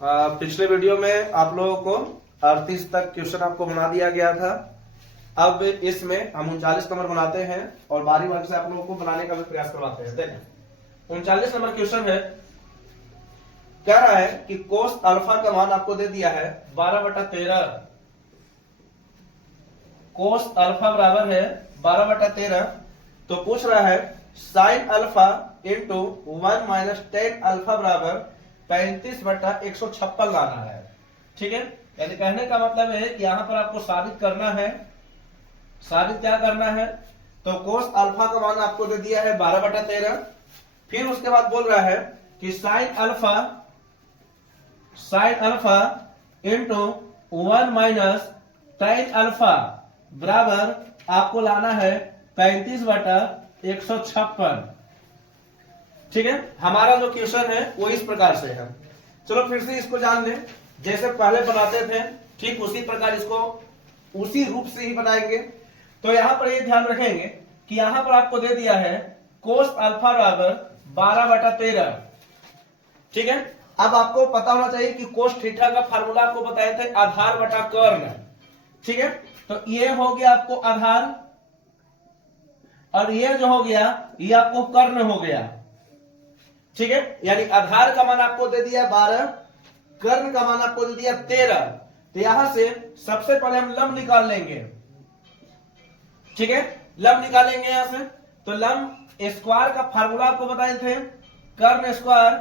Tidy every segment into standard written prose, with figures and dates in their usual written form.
पिछले वीडियो में आप लोगों को 38 तक क्वेश्चन आपको बना दिया गया था। अब इसमें हम 39 नंबर बनाते हैं और बारी बारी से आप लोगों को बनाने का भी प्रयास करवाते हैं। देखें 39 नंबर क्वेश्चन है, कह रहा है कि कोस अल्फा का मान आपको दे दिया है 12/13। कोस अल्फा बराबर है 12/13। तो पूछ रहा है sine alpha into 1 minus tan alpha बराबर 35/156 लाना है। ठीक है, यानी कहने का मतलब है कि यहां पर आपको साबित करना है। साबित क्या करना है? तो कोस अल्फा का मान आपको दे दिया है 12/13। फिर उसके बाद बोल रहा है कि sine alpha into 1 minus tan alpha बराबर आपको लाना है 35/156। ठीक है, हमारा जो क्वेश्चन है वो इस प्रकार से है। चलो फिर से इसको जान लें, जैसे पहले बनाते थे ठीक उसी प्रकार इसको उसी रूप से ही बनाएंगे। तो यहां पर ये ध्यान रखेंगे कि यहां पर आपको दे दिया है कोस अल्फा बराबर 12/13। ठीक है, अब आपको पता होना चाहिए कि कोस थीटा का फार्मूला आपको बताए थे आधार बटा कर्ण। ठीक है, तो ये हो गया आपको आधार और ये जो हो गया ये आपको कर्ण हो गया। ठीक है, यानी आधार का मान आपको दे दिया 12, कर्ण का मान आपको दे दिया 13। तो यहां से सबसे पहले हम लंब निकाल लेंगे। ठीक है, लंब निकालेंगे यहां से। तो लंब स्क्वायर का फार्मूला आपको बताए थे कर्ण स्क्वायर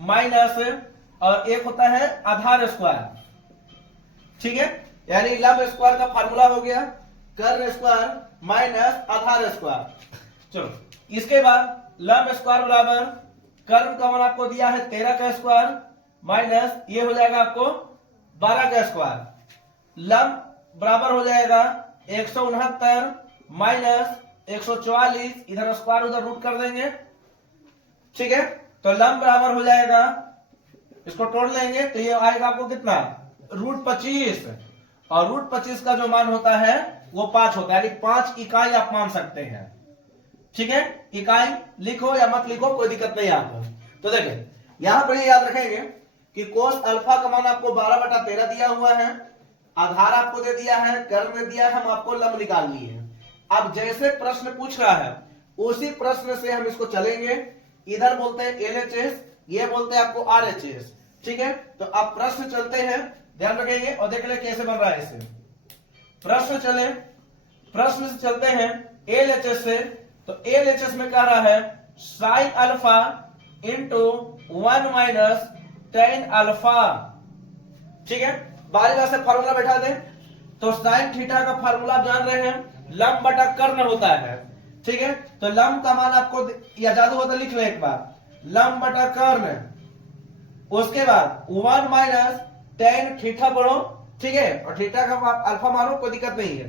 माइनस और एक होता है आधार स्क्वायर। ठीक है, यानी लंब स्क्वायर का फार्मूला हो गया कर्ण स्क्वायर माइनस आधार स्क्वायर। चलो इसके बाद लंब स्क्वायर बराबर कर्ण का मान आपको दिया है 13 का स्क्वायर माइनस ये हो जाएगा आपको 12 का स्क्वायर। लंब बराबर हो जाएगा 169 माइनस 144, इधर स्क्वायर उधर रूट कर देंगे। ठीक है, तो लंब बराबर हो जाएगा, इसको तोड़ लेंगे तो ये आएगा आपको कितना √25 और √25 का जो मान होता है वो 5 होता है, यानी 5 इकाई आप मान सकते हैं। ठीक है, इकाई लिखो या मत लिखो कोई दिक्कत नहीं आपको। तो देखिए यहां पर ये याद रखेंगे कि कोस अल्फा का मान आपको 12/13 दिया हुआ है, आधार आपको दे दिया है, कर्ण दे दिया है, हम आपको लंब निकाल लिए। अब जैसे प्रश्न पूछ रहा है उसी प्रश्न से हम इसको चलेंगे। इधर बोलते हैं LHS, ये बोलते हैं आपको RHS। ठीक है, तो अब प्रश्न चलते हैं, ध्यान रखेंगे और देख ले कैसे बन रहा है इसे। प्रश्न से चलते हैं LHS से। तो LHS में कह रहा है sine alpha into 1 minus tan alpha. ठीक है, बारी बारी से फार्मूला बैठा दें। तो साइन थीटा का फार्मूला आप जान रहे हैं लंब बटा कर्ण होता है। ठीक है, तो लंब का मान आपको या जादू होता लिख ले एक बार लंब बटा कर्ण, उसके बाद 1 माइनस टेन थीटा पढ़ो। ठीक है, और थीटा का अल्फा मानो कोई दिक्कत नहीं है।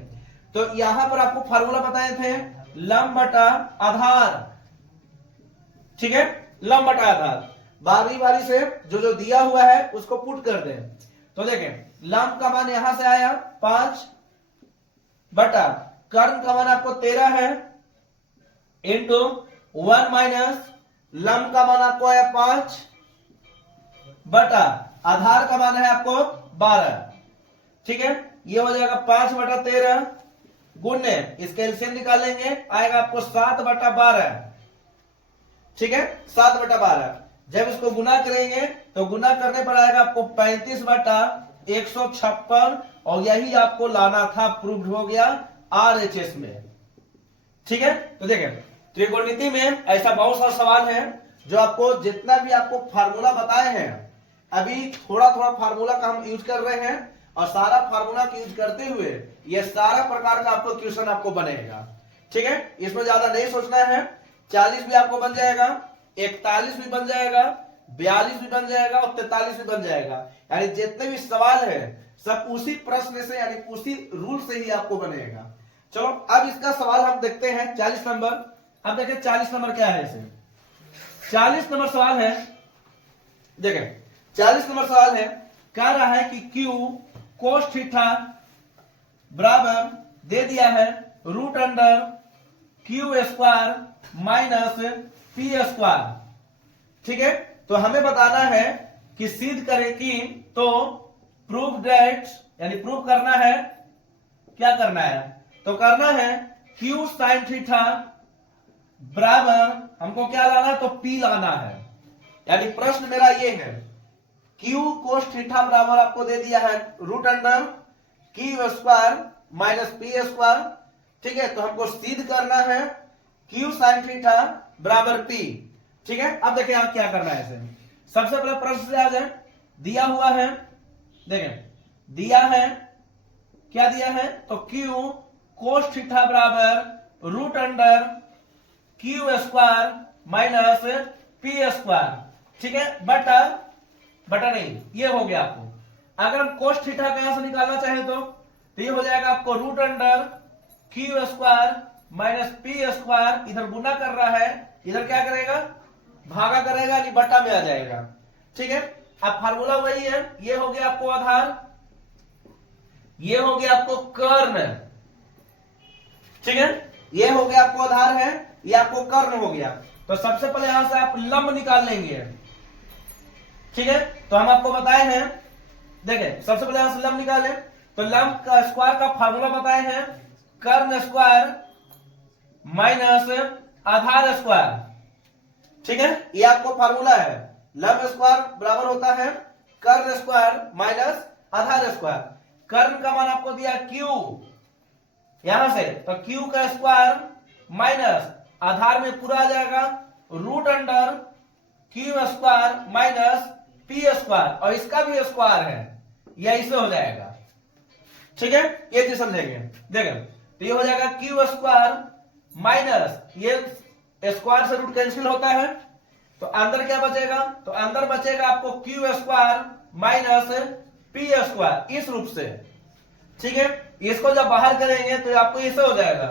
तो यहां पर आपको फार्मूला बताए थे लंब बटा आधार। ठीक है, लंब बटा आधार बारी बारी से जो दिया हुआ है उसको पुट कर दें। तो देखें लंब का मान यहां से आया 5 बटा कर्ण का मान आपको 13 है इंटू 1 माइनस लंब का मान आपको आया 5 बटा आधार का मान है आपको 12। ठीक है, ये हो जाएगा 5/13 गुणे इसके एलसीएम निकालेंगे, आएगा आपको 7/12। ठीक है, 7/12। जब इसको गुना करेंगे तो गुना करने पर आएगा आपको 35/156 और यही आपको लाना था, प्रूव्ड हो गया RHS में। ठीक है, तो देखें त्रिकोणमिति में ऐसा बहुत सारा सवाल है जो आपको जितना भी आपको फार्मूला बताए हैं, अभी थोड़ा थोड़ा फार्मूला का हम यूज कर रहे हैं और सारा फार्मूला का यूज करते हुए ये सारा प्रकार का आपको क्वेश्चन आपको बनेगा। ठीक है, इसमें ज्यादा नहीं सोचना है। 40 भी आपको बन जाएगा, 41 भी बन जाएगा, 42 भी बन जाएगा और 43 भी बन जाएगा। यानी जितने भी सवाल है सब उसी प्रश्न से यानी उसी रूल से ही आपको बनेगा। चलो अब इसका सवाल हम देखते हैं 40 नंबर। अब देखें 40 नंबर क्या है। इसे 40 नंबर सवाल है, देखें 40 नंबर सवाल है, कह रहा है कि Q कोस थीटा बराबर दे दिया है √Q² माइनस P²। ठीक है, तो हमें बताना है कि सिद्ध करें कि, तो प्रूफ दैट, यानी प्रूफ करना है, क्या करना है, तो करना है Q sin थीटा बराबर, हमको क्या लाना है, तो P लाना है। यानी प्रश्न मेरा ये है, Q cos थीटा बराबर आपको दे दिया है root under Q square minus P square, ठीक है। तो हमको सिद्ध करना है Q sin थीटा बराबर P, ठीक है। अब देखिए आप क्या करना है इसे, सबसे पहले प्रश्न से आ जाए, दिया हुआ है, देखें दिया है, क्या दिया है, तो Q cos थीटा बराबर root under Q square minus P square, ठीक है। बटा नहीं, ये हो गया आपको। अगर हम cos थीटा का यहां से निकालना चाहे तो ये हो जाएगा आपको root under Q square minus P square, इधर गुना कर रहा है, इधर क्या करेगा, भागा करेगा, यानी बटा में आ जाएगा, ठीक है। अब फार्मूला वही है, ये हो गया आपको आधार, ये हो गया आपको कर्ण, ठीक है, ये हो गया आपको आधार है, ये आपको कर्ण हो गया। तो सबसे पहले यहां से आप लंब निकाल लेंगे, ठीक है। तो हम आपको बताए हैं, देखें सबसे पहले यहां से लंब निकाले, तो लंब का स्क्वायर का फार्मूला बताए हैं कर्ण स्क्वायर माइनस आधार स्क्वायर, ठीक है। ये आपको फार्मूला है, लंब स्क्वायर बराबर होता है कर्ण स्क्वायर माइनस आधार स्क्वायर। कर्ण का मान आपको दिया Q यहां से, तो Q का स्क्वायर माइनस आधार में पूरा आ जाएगा root under Q square minus P square, और इसका भी स्क्वायर है, यह इससे हो जाएगा, ठीक है। ये चीज समझेंगे, देखें तो ये हो जाएगा Q स्क्वायर माइनस, ये स्क्वायर से रूट कैंसिल होता है, तो अंदर क्या बचेगा, तो अंदर बचेगा आपको Q square minus P square, इस रूप से, ठीक है। इसको जब बाहर करेंगे तो आपको इससे हो जाएगा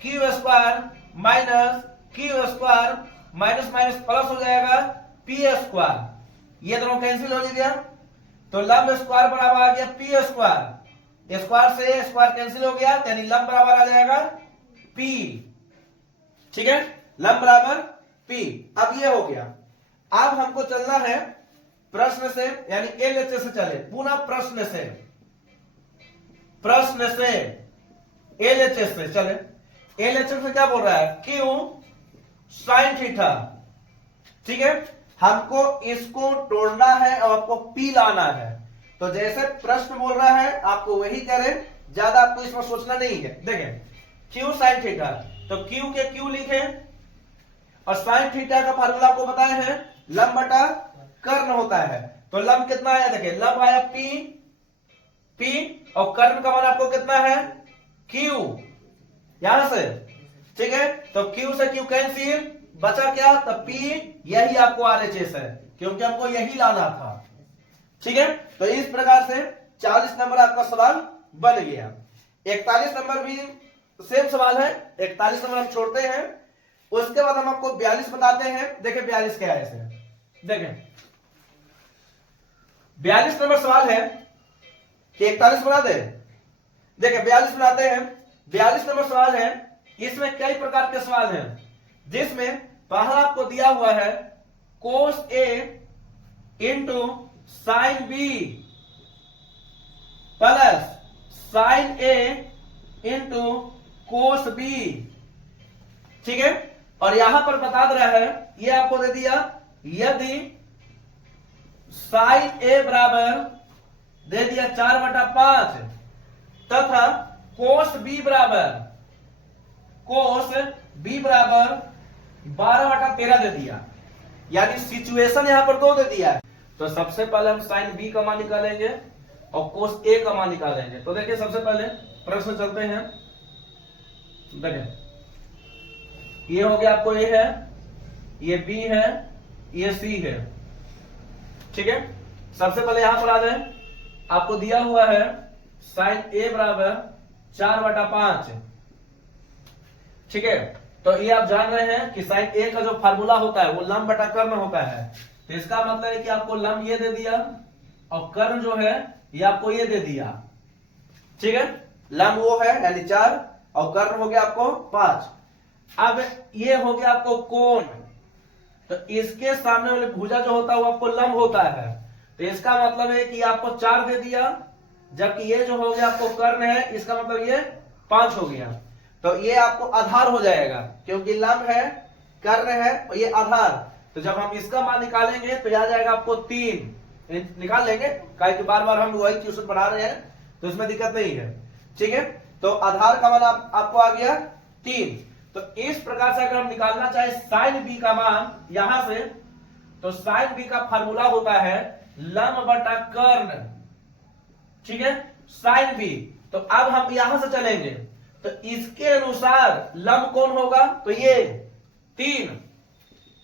Q square minus Q square minus minus plus हो जाएगा P स्क्वायर, ये दोनों कैंसिल हो गया, तो लंब स्क्वायर बराबर आ गया P स्क्वायर, स्क्वायर से स्क्वायर कैंसिल हो गया, यानी लंब बराबर आ जाएगा P, ठीक है, लंब बराबर P। अब ये हो गया, अब हमको चलना है प्रश्न से, यानी LHS से चले, पुनः प्रश्न से LHS से चले। LHS से क्या बोल रहा है, Q sin थीटा, ठीक है। हमको इसको तोड़ना है और आपको P लाना है, तो जैसे प्रश्न बोल रहा है आपको वही करें, ज्यादा आपको इसमें सोचना नहीं है। देखें Q sin थीटा, तो Q के Q लिखे, और sin थीटा का फार्मूला आपको बताए हैं लंब बटा कर्ण होता है, तो लंब कितना आया, देखिए लंब आया P, और कर्ण का मान आपको कितना है Q, यहां से, ठीक है। तो Q से Q कैंसिल, बचा क्या, तो P, यही आपको RHS है, क्योंकि हमको यही लाना था, ठीक है। तो इस प्रकार से 40 नंबर आपका सवाल बन गया। 41 नंबर भी सेम सवाल है, 41 नंबर हम छोड़ते हैं, उसके बाद हम आपको 42 बताते हैं। देखिए 42 क्या है, इसे देखें, 42 नंबर सवाल है कि 41 बना दे, देखिए 42 बनाते हैं। 42 नंबर सवाल है, इसमें कई प्रकार के सवाल हैं, जिसमें पहला आपको दिया हुआ है cos A into sine B plus sign A into cos B, ठीक है। और यहां पर बता दे रहा है, ये आपको दे दिया, यदि साइन A बराबर दे दिया 4/5 तथा cos B बराबर 12/13 दे दिया, यानी सिचुएशन यहां पर 2 दे दिया है। तो सबसे पहले हम साइन B का मान निकालेंगे और cos A का मान निकालेंगे। तो देखिए सबसे पहले प्रश्न चलते हैं, देखिए ये हो गया आपको, ये है, ये B है, ये C है, ठीक है। सबसे पहले यहां पर आ जाए, आपको दिया हुआ है साइन A बराबर 4/5, ठीक है। तो ये आप जान रहे हैं कि साइन A का जो फार्मूला होता है वो लंब बटा कर्ण होता है, तो इसका मतलब है कि आपको लंब ये दे दिया और कर्ण जो है ये आपको ये दे दिया, ठीक है। लंब वो है यानी 4 और कर्ण हो गया आपको 5। अब ये हो गया आपको कोण, तो इसके सामने वाले भुजा जो होता है वो आपको लंब होता है, तो इसका मतलब है कि आपको 4 दे दिया, जबकि ये जो हो गया आपको कर्ण है, इसका मतलब ये 5 हो गया। तो ये आपको आधार हो जाएगा, क्योंकि लंब है, कर्ण है और ये आधार। तो जब हम इसका मान निकालेंगे तो आ जाएगा आपको 3, निकाल लेंगे, क्योंकि बार बार हम वही क्वेश्चन पढ़ा रहे हैं तो इसमें दिक्कत नहीं है। ठीक है, तो आधार का मान आपको आ गया 3। तो इस प्रकार से अगर हम निकालना चाहे साइन बी का मान यहां से, तो साइन बी का फार्मूला होता है लंब बटा कर्ण। ठीक है, साइन बी। तो अब हम यहां से चलेंगे तो इसके अनुसार लंब कौन होगा, तो ये 3।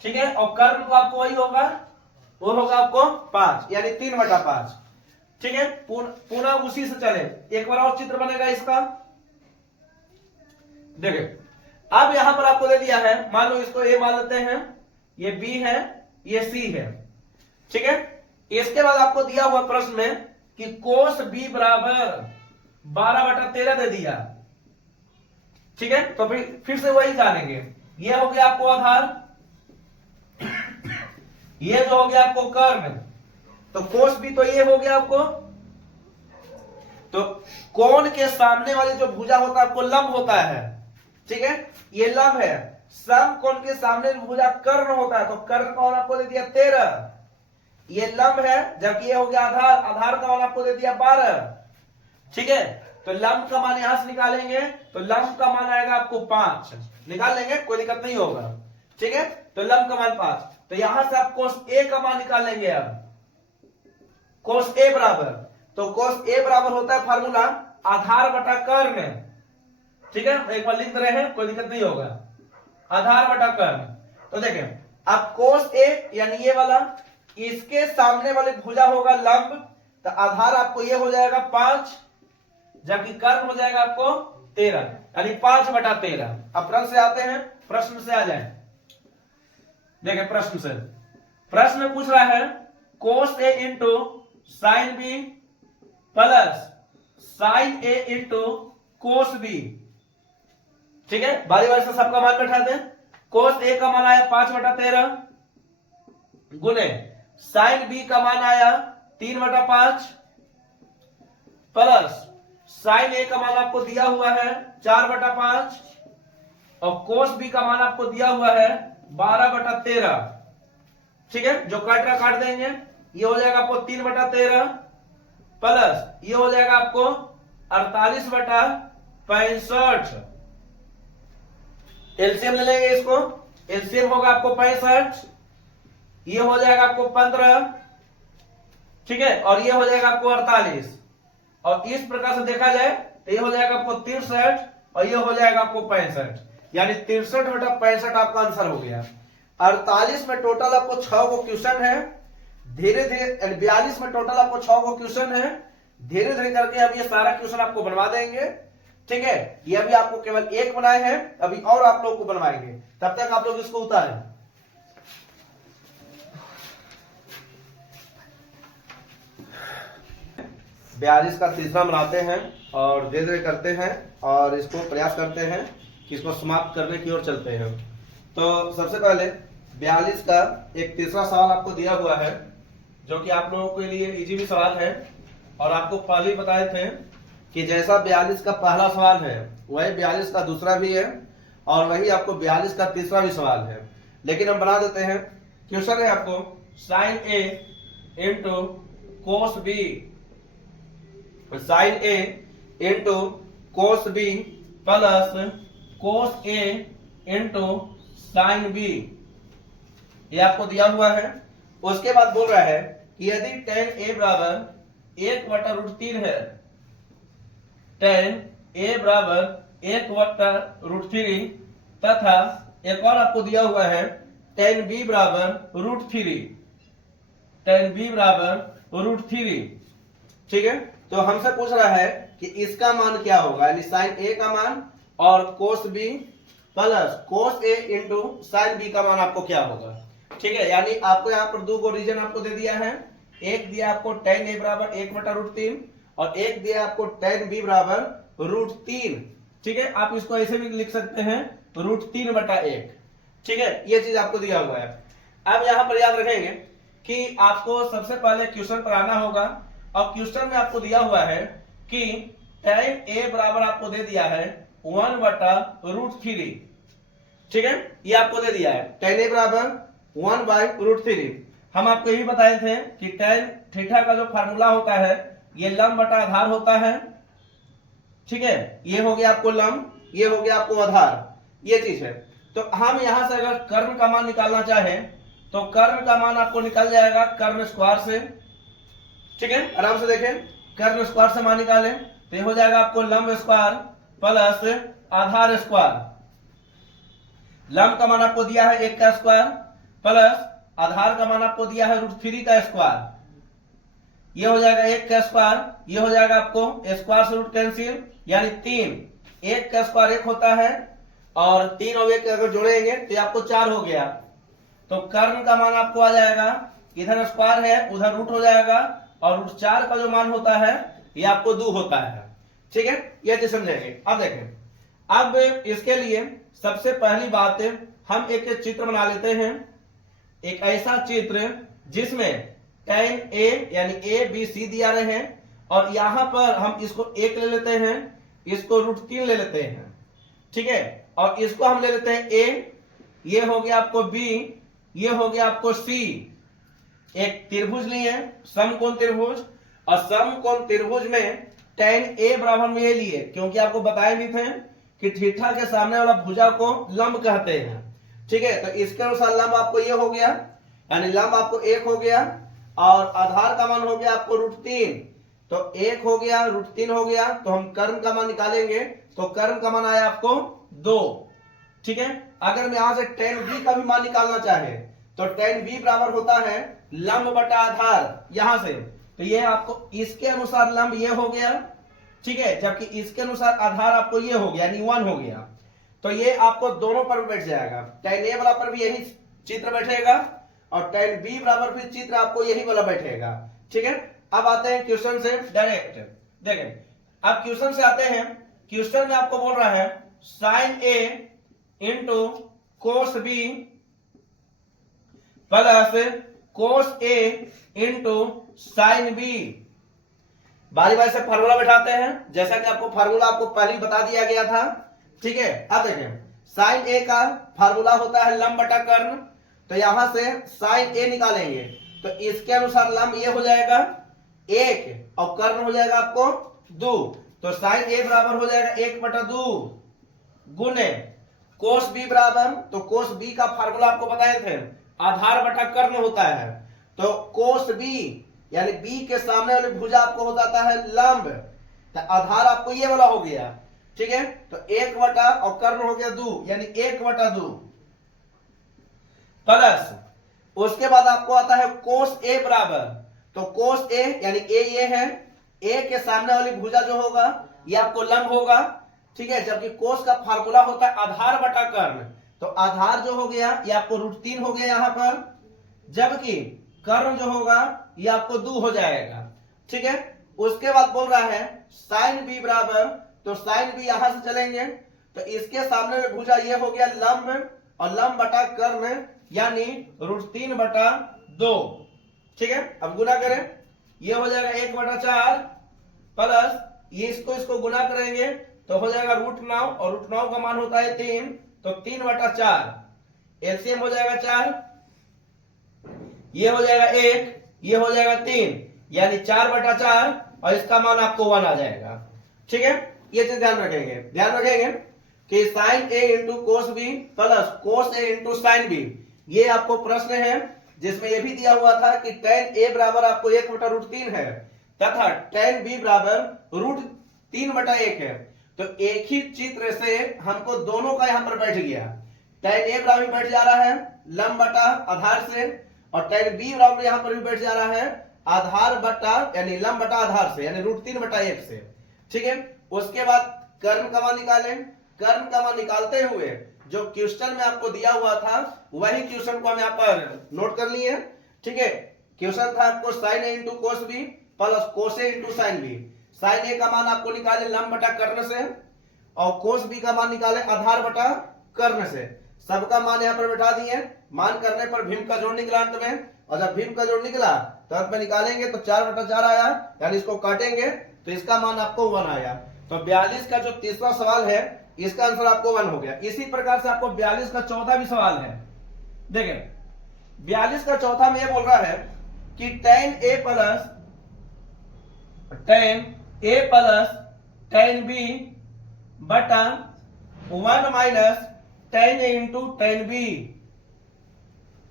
ठीक है, और कर्ण तो आपको वही होगा, वो होगा आपको 5, यानी 3/5। ठीक है, पुनः उसी से चले, एक बार और चित्र बनेगा इसका। देखिए, अब यहां पर आपको दे दिया है, मान लो इसको ए मान लेते हैं, ये बी है, ये सी है। ठीक है, इसके बाद आपको दिया हुआ प्रश्न में कि कोस बी बराबर 12/13 दे दिया। ठीक है, तो फिर से वही जानेंगे। ये हो गया आपको आधार, ये जो हो गया आपको कर्ण, तो कोस भी तो ये हो गया आपको। तो कोण के सामने वाली जो भुजा होता है आपको लंब होता है। ठीक है, ये लंब है। समकोण के सामने भुजा कर्ण होता है, तो कर्ण का मान आपको दे दिया 13। ये लंब है, जबकि ये हो गया आधार, आधार का मान आपको दे दिया 12। ठीक है, तो लंब का मान यहां से निकालेंगे तो लंब का मान आएगा आपको 5, निकाल लेंगे, कोई दिक्कत नहीं होगा। ठीक है, तो लंब का मान 5। तो यहां से आप कोस ए का मान निकाल लेंगे। अब कोस ए बराबर, तो कोस ए बराबर होता है फार्मूला आधार बटा कर्ण। ठीक है, एक बार लिख रहे हैं, कोई दिक्कत नहीं होगा, आधार बटा कर्ण। तो देखें, अब कोस ए यानी ये वाला, इसके सामने वाले भुजा होगा लंब, तो आधार आपको ये हो जाएगा 5, जबकि कर्ण हो जाएगा आपको 13, यानी 5/13। अब प्रश्न से आते हैं, प्रश्न से आ जाए। देखें, प्रश्न से, प्रश्न में पूछ रहा है cos A into sine B plus sine A into cos B. ठीक है, बारी बारी से सबका मान बैठा दें। कोस ए का मान आया 5/13 गुने साइन बी का मान आया 3/5 प्लस साइन ए का मान आपको दिया हुआ है 4/5 और कोस बी का मान आपको दिया हुआ है 12/13। ठीक है, जो काट रहा काट देंगे, ये हो जाएगा आपको 3/13 प्लस ये हो जाएगा आपको 48/65। एलसीएम ले लेंगे इसको, एलसीएम होगा आपको 65, ये हो जाएगा आपको 15। ठीक है, और ये हो जाएगा आपको 48। और इस प्रकार से देखा जाए तो ये हो जाएगा आपको 63 और ये हो जाएगा आपको 65, यानी 63/65 आपका आंसर हो गया। 48 में टोटल आपको 6 को क्वेश्चन है, धीरे धीरे 42 में टोटल आपको 6 को क्वेश्चन है, धीरे धीरे करके हम ये सारा क्वेश्चन आपको बनवा देंगे। ठीक है, ये अभी आपको केवल एक बनाए हैं, अभी और आप लोग को बनवाएंगे, तब तक आप लोग इसको उतारें। बयालीस का तीसरा बनाते हैं और धीरे धीरे करते हैं और इसको प्रयास करते हैं कि इसको समाप्त करने की ओर चलते हैं। तो सबसे पहले 42 का एक तीसरा सवाल आपको दिया हुआ है, जो कि आप लोगों के लिए इजी भी सवाल है, और आपको पहले ही बताए थे कि जैसा 42 का पहला सवाल है वही 42 का दूसरा भी है और वही आपको 42 का तीसरा भी सवाल है। लेकिन हम बना देते हैं। क्वेश्चन है आपको sine A into cos B, sine A into cos B plus cos A into sine B, ये आपको दिया हुआ है। उसके बाद बोल रहा है कि यदि tan a बराबर 1/√3 है, tan a बराबर 1/√3 तथा एक और आपको दिया हुआ है tan b बराबर √3, tan b बराबर √3। ठीक है, तो हमसे पूछ रहा है कि इसका मान क्या होगा, यानी साइन ए का मान और कोस B plus cos A into sine B का मान आपको क्या होगा। ठीक है, यानी आपको यहाँ पर दो रीजन आपको दे दिया है, एक दिया आपको tan a बराबर 1/√3 और एक दिया आपको tan b बराबर √3। ठीक है, आप इसको ऐसे भी लिख सकते हैं √3/1। ठीक है, ये चीज आपको दिया हुआ है। अब यहाँ पर याद रखेंगे कि आपको सबसे पहले क्वेश्चन पर आना होगा, और क्वेश्चन में आपको दिया हुआ है कि tan a बराबर आपको दे दिया है 1/√3। ठीक है, ये आपको दे दिया है tan a बराबर 1/√3। हम आपको यही बताए थे कि tan थीटा का जो फार्मूला होता है ये लंब बटा आधार होता है। ठीक है, ये हो गया आपको लंब, ये हो गया आपको आधार, ये चीज है। तो हम यहां से अगर कर्ण का मान निकालना चाहें तो कर्ण का मान आपको निकल जाएगा कर्ण स्क्वायर से। ठीक है, आराम से देखें, कर्ण स्क्वायर से मान निकालें तो ये हो जाएगा आपको लंब स्क्वायर प्लस आधार स्क्वायर। लंब का मान आपको दिया है 1 का स्क्वायर प्लस आधार का मान आपको दिया है √3 का स्क्वायर। ये हो जाएगा 1 का स्क्वायर, ये हो जाएगा आपको स्क्वायर से रूट कैंसिल, यानी 3। 1 का स्क्वायर 1 होता है और 3 और 1 अगर जोड़ेंगे तो आपको 4 हो गया। तो कर्ण का मान आपको आ जाएगा, इधर स्क्वायर है उधर रूट हो जाएगा, और √4 का जो मान होता है ये आपको 2 होता है। ठीक है, ये चीज समझेंगे। अब देखें, अब इसके लिए सबसे पहली बात हम एक चित्र बना लेते हैं, एक ऐसा चित्र जिसमें tan a यानी a b c दिया रहे हैं, और यहां पर हम इसको 1 ले लेते हैं, इसको √3 ले लेते हैं। ठीक है, और इसको हम ले लेते हैं a, ये हो गया आपको b, ये हो गया आपको c। एक त्रिभुज लिए समकोण त्रिभुज, और समकोण त्रिभुज में tan a बराबर में ये लिए, क्योंकि आपको बताए भी थे कि थीटा के सामने वाला भुजा को लंब कहते हैं। ठीक है, तो इसके अनुसार लंब आपको ये हो गया, यानी लंब आपको 1 हो गया, और आधार का मान हो गया आपको √3। तो 1 हो गया, √3 हो गया, तो हम कर्ण का मान निकालेंगे तो कर्ण का मान आया आपको 2। ठीक है, अगर मैं यहां से tan b का भी मान निकालना चाहे तो tan b बराबर होता है लंब बटा आधार, यहां से तो ये आपको इसके अनुसार लंब ये हो गया। ठीक है, जबकि इसके अनुसार आधार आपको ये हो गया, यानी 1 हो गया। तो ये आपको दोनों पर बैठ जाएगा, tan a वाला पर भी यही चित्र बैठेगा और tan b बराबर भी चित्र आपको यही वाला बैठेगा। ठीक है, अब आते हैं क्वेश्चन से डायरेक्ट। देखें, अब क्वेश्चन से आते हैं, क्वेश्चन में आपको बोल रहा है sin a into cos b plus cos a into sin b। बारी बारी से फार्मूला बैठाते हैं, जैसा कि आपको फार्मूला आपको पहले ही बता दिया गया था। ठीक है, अब देखें, sin a का फार्मूला होता है लंब बटा कर्ण, तो यहां से sin a निकालेंगे तो इसके अनुसार लंब ये हो जाएगा 1 और कर्ण हो जाएगा आपको 2। तो sin a बराबर हो जाएगा 1/2 गुने cos b बराबर, तो cos b का फार्मूला आपको बताए थे आधार बटा कर्ण होता है। तो cos b यानी b के सामने वाली भुजा आपको हो जाता है लंब, तो आधार आपको ये वाला हो गया। ठीक है, तो 1 बटा और कर्ण हो गया 2, यानी 1/2 प्लस उसके बाद आपको आता है cos a बराबर, तो cos a यानी a ये है, a के सामने वाली भुजा जो होगा ये आपको लंब होगा। ठीक है, जबकि cos का फार्मूला होता है आधार बटा कर्ण, तो आधार जो हो गया ये आपको √3 हो गया यहां पर, जबकि कर्ण जो होगा ये आपको 2 हो जाएगा। ठीक है, उसके बाद बोल रहा है sin b बराबर, तो sin b यहां से चलेंगे तो इसके सामने में भुजा ये हो गया लंब, और लंब बटा कर्ण यानी √3/2। ठीक है, अब गुना करें, ये हो जाएगा 1/4 प्लस ये इसको गुना करेंगे तो हो जाएगा √9, और √9 का मान होता है 3, तो 3/4 एलसीएम हो जाएगा 4, ये हो जाएगा 1, ये हो जाएगा 3, यानी 4/4, और इसका मान आपको 1 आ जाएगा। ठीक है, ये चीज ध्यान रखेंगे कि sin a into cos b plus cos a into sin b, ये आपको प्रश्न है जिसमें ये भी दिया हुआ था कि tan a बराबर आपको 1/√3 है तथा tan b बराबर √3/1 है। तो एक ही चित्र से हमको दोनों का यहां पर बैठ गया, tan a बराबर बैठ जा रहा है लंब बटा आधार से, और tan b बराबर यहां पर भी बैठ जा रहा है आधार बटा यानी लंब बटा आधार से, यानी √3/1 से। ठीक है, उसके बाद कर्ण का मान निकालें, कर्ण का मान निकालते हुए जो क्वेश्चन में आपको दिया हुआ था वही क्वेश्चन को हम यहाँ पर नोट कर लिए। ठीक है, क्वेश्चन था आपको sin a into cos b plus cos a into sin b। sin a का मान आपको निकाले लंब बटा कर्ण से, और cos b का मान निकाले आधार बटा कर्ण से। सबका मान यहाँ पर बैठा दिए, मान करने पर भीम का जोड़ निकला अंत में, और जब भीम का जोड़ निकला तो अंत में निकालेंगे तो 4/4 आया, यानी इसको काटेंगे तो इसका मान आपको 1 आया। तो 42 का जो तीसरा सवाल है इसका आंसर आपको 1 हो गया। इसी प्रकार से आपको 42 का चौथा भी सवाल है। देखें 42 का चौथा में ये बोल रहा है कि tan A plus tan B बटा 1 minus tan A into tan B,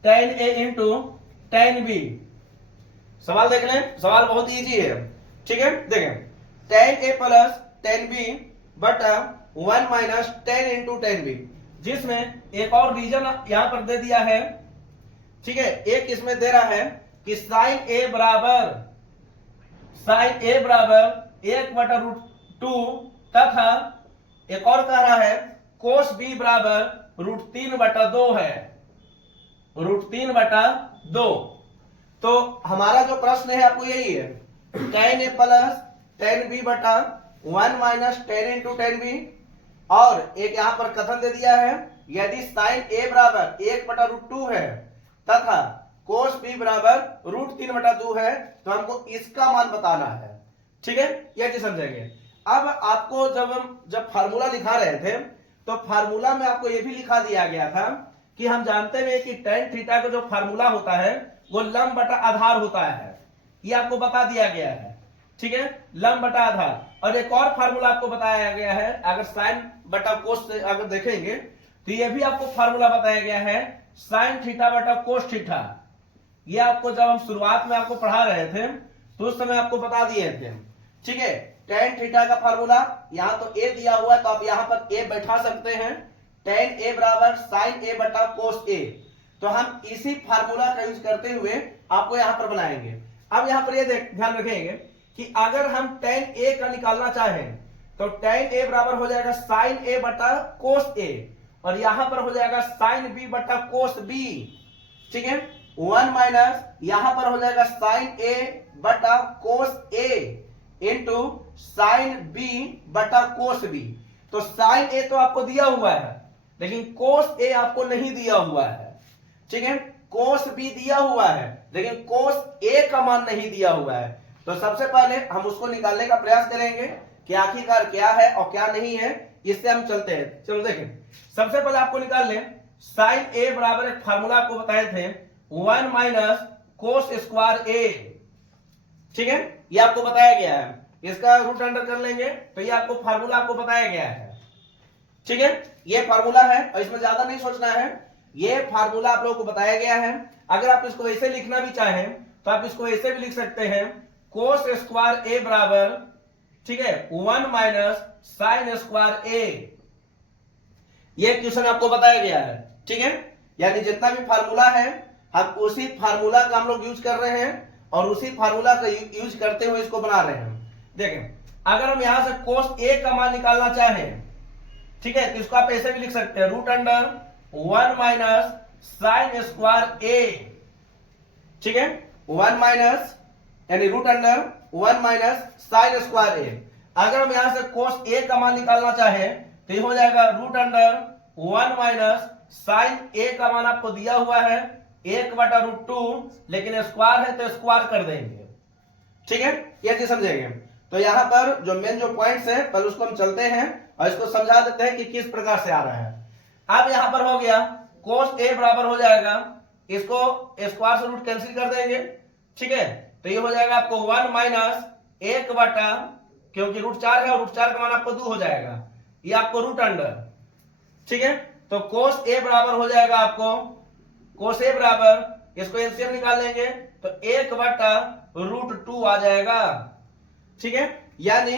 tan A into tan B। सवाल देख लें, सवाल बहुत इजी है, ठीक है। देखें tan A plus tan B बटा 1 minus tan into tan B, जिसमें एक और रीजन यहां पर दे दिया है, ठीक है। एक इसमें दे रहा है कि साइन A बराबर 1/√2 तथा एक और कह रहा है कोस B बराबर √3/2 है, √3/2। तो हमारा जो प्रश्न है आपको यही है, tan A plus tan B बटा 1 minus tan into tan B, और एक यहां पर कथन दे दिया है यदि साइन A बराबर 1/√2 है तथा कोस B बराबर √3/2 है तो हमको इसका मान बताना है, ठीक है। ये चीज समझेंगे। अब आपको जब फार्मूला लिखा रहे थे तो फार्मूला में आपको यह भी लिखा दिया गया था कि हम जानते हैं कि tan थीटा का जो फार्मूला होता है वो लंब बटा आधार होता है, ये आपको बता दिया गया है, ठीक है, लंब बटा आधार। और एक और फार्मूला आपको बताया गया है, अगर साइन बटा कोस से अगर देखेंगे तो ये भी आपको फार्मूला बताया गया है साइन थीटा बटा कोस थीटा। ये आपको जब हम शुरुआत में आपको पढ़ा रहे थे तो उस समय आपको बता दिए थे, ठीक है। tan थीटा का फार्मूला यहां तो a दिया हुआ है तो आप यहां पर a बैठा सकते हैं, tan A बराबर साइन A बटा कोस A। तो हम इसी फार्मूला का यूज करते हुए आपको यहां पर बनाएंगे। अब यहां पर ये ध्यान रखेंगे कि अगर हम tan A का निकालना चाहें तो tan A बराबर हो जाएगा साइन A बटा कोस A, और यहां पर हो जाएगा साइन B बटा कोस B, ठीक है। 1 माइनस यहां पर हो जाएगा साइन A बटा कोस A इंटू साइन B बटा कोस B। तो साइन A तो आपको दिया हुआ है लेकिन कोस A आपको नहीं दिया हुआ है, ठीक है। कोस B दिया हुआ है लेकिन कोस A का मान नहीं दिया हुआ है। तो सबसे पहले हम उसको निकालने का प्रयास करेंगे कि आखिरकार क्या है और क्या नहीं है, इससे हम चलते हैं। चलो देखें, सबसे पहले आपको निकाल लें साइन A बराबर एक फार्मूला आपको बताए थे 1 माइनस कोस स्क्वायर A, ठीक है, ये आपको बताया गया है। इसका रूट अंडर कर लेंगे तो ये आपको फार्मूला आपको बताया गया है, ठीक है। ये फार्मूला है और इसमें ज्यादा नहीं सोचना है, ये फार्मूला आप लोगों को बताया गया है। अगर आप इसको ऐसे लिखना भी चाहें तो आप इसको ऐसे भी लिख सकते हैं कोस स्क्वायर A बराबर, ठीक है, 1 माइनस साइन स्क्वायर A। ये क्वेश्चन आपको बताया गया है, ठीक है। यानी जितना भी फार्मूला है हम उसी फार्मूला का हम लोग यूज कर रहे हैं और उसी फार्मूला का यूज करते हुए इसको बना रहे हैं। देखें अगर हम यहां से कोस A का मान निकालना चाहें, ठीक है, तो इसको आप ऐसे भी लिख सकते हैं root under 1 minus sine square A, ठीक है, 1 माइनस यानी root under 1 minus sine square A। अगर हम यहां से कोस A का मान निकालना चाहें तो ये हो जाएगा root under 1 minus sine A का मान आपको दिया हुआ है 1/√2, लेकिन स्क्वायर है तो स्क्वायर कर देंगे, ठीक है। ये चीज समझेंगे। तो यहां पर जो मेन जो पॉइंट्स है पहले उसको हम चलते हैं और इसको समझा देते हैं कि किस प्रकार से आ रहा है। अब यहां पर हो गया कोस A बराबर हो जाएगा, इसको स्क्वायर से रूट कैंसिल कर देंगे, ठीक है। तो ये हो जाएगा आपको 1 माइनस 1 बटा, क्योंकि √4 है और √4 का मान आपको 2 हो जाएगा, ये आपको रूट अंडर, ठीक है। तो कोस A बराबर हो जाएगा आपको कोस A बराबर, इसको एलसीएम निकाल लेंगे तो 1/√2 आ जाएगा, ठीक है। यानी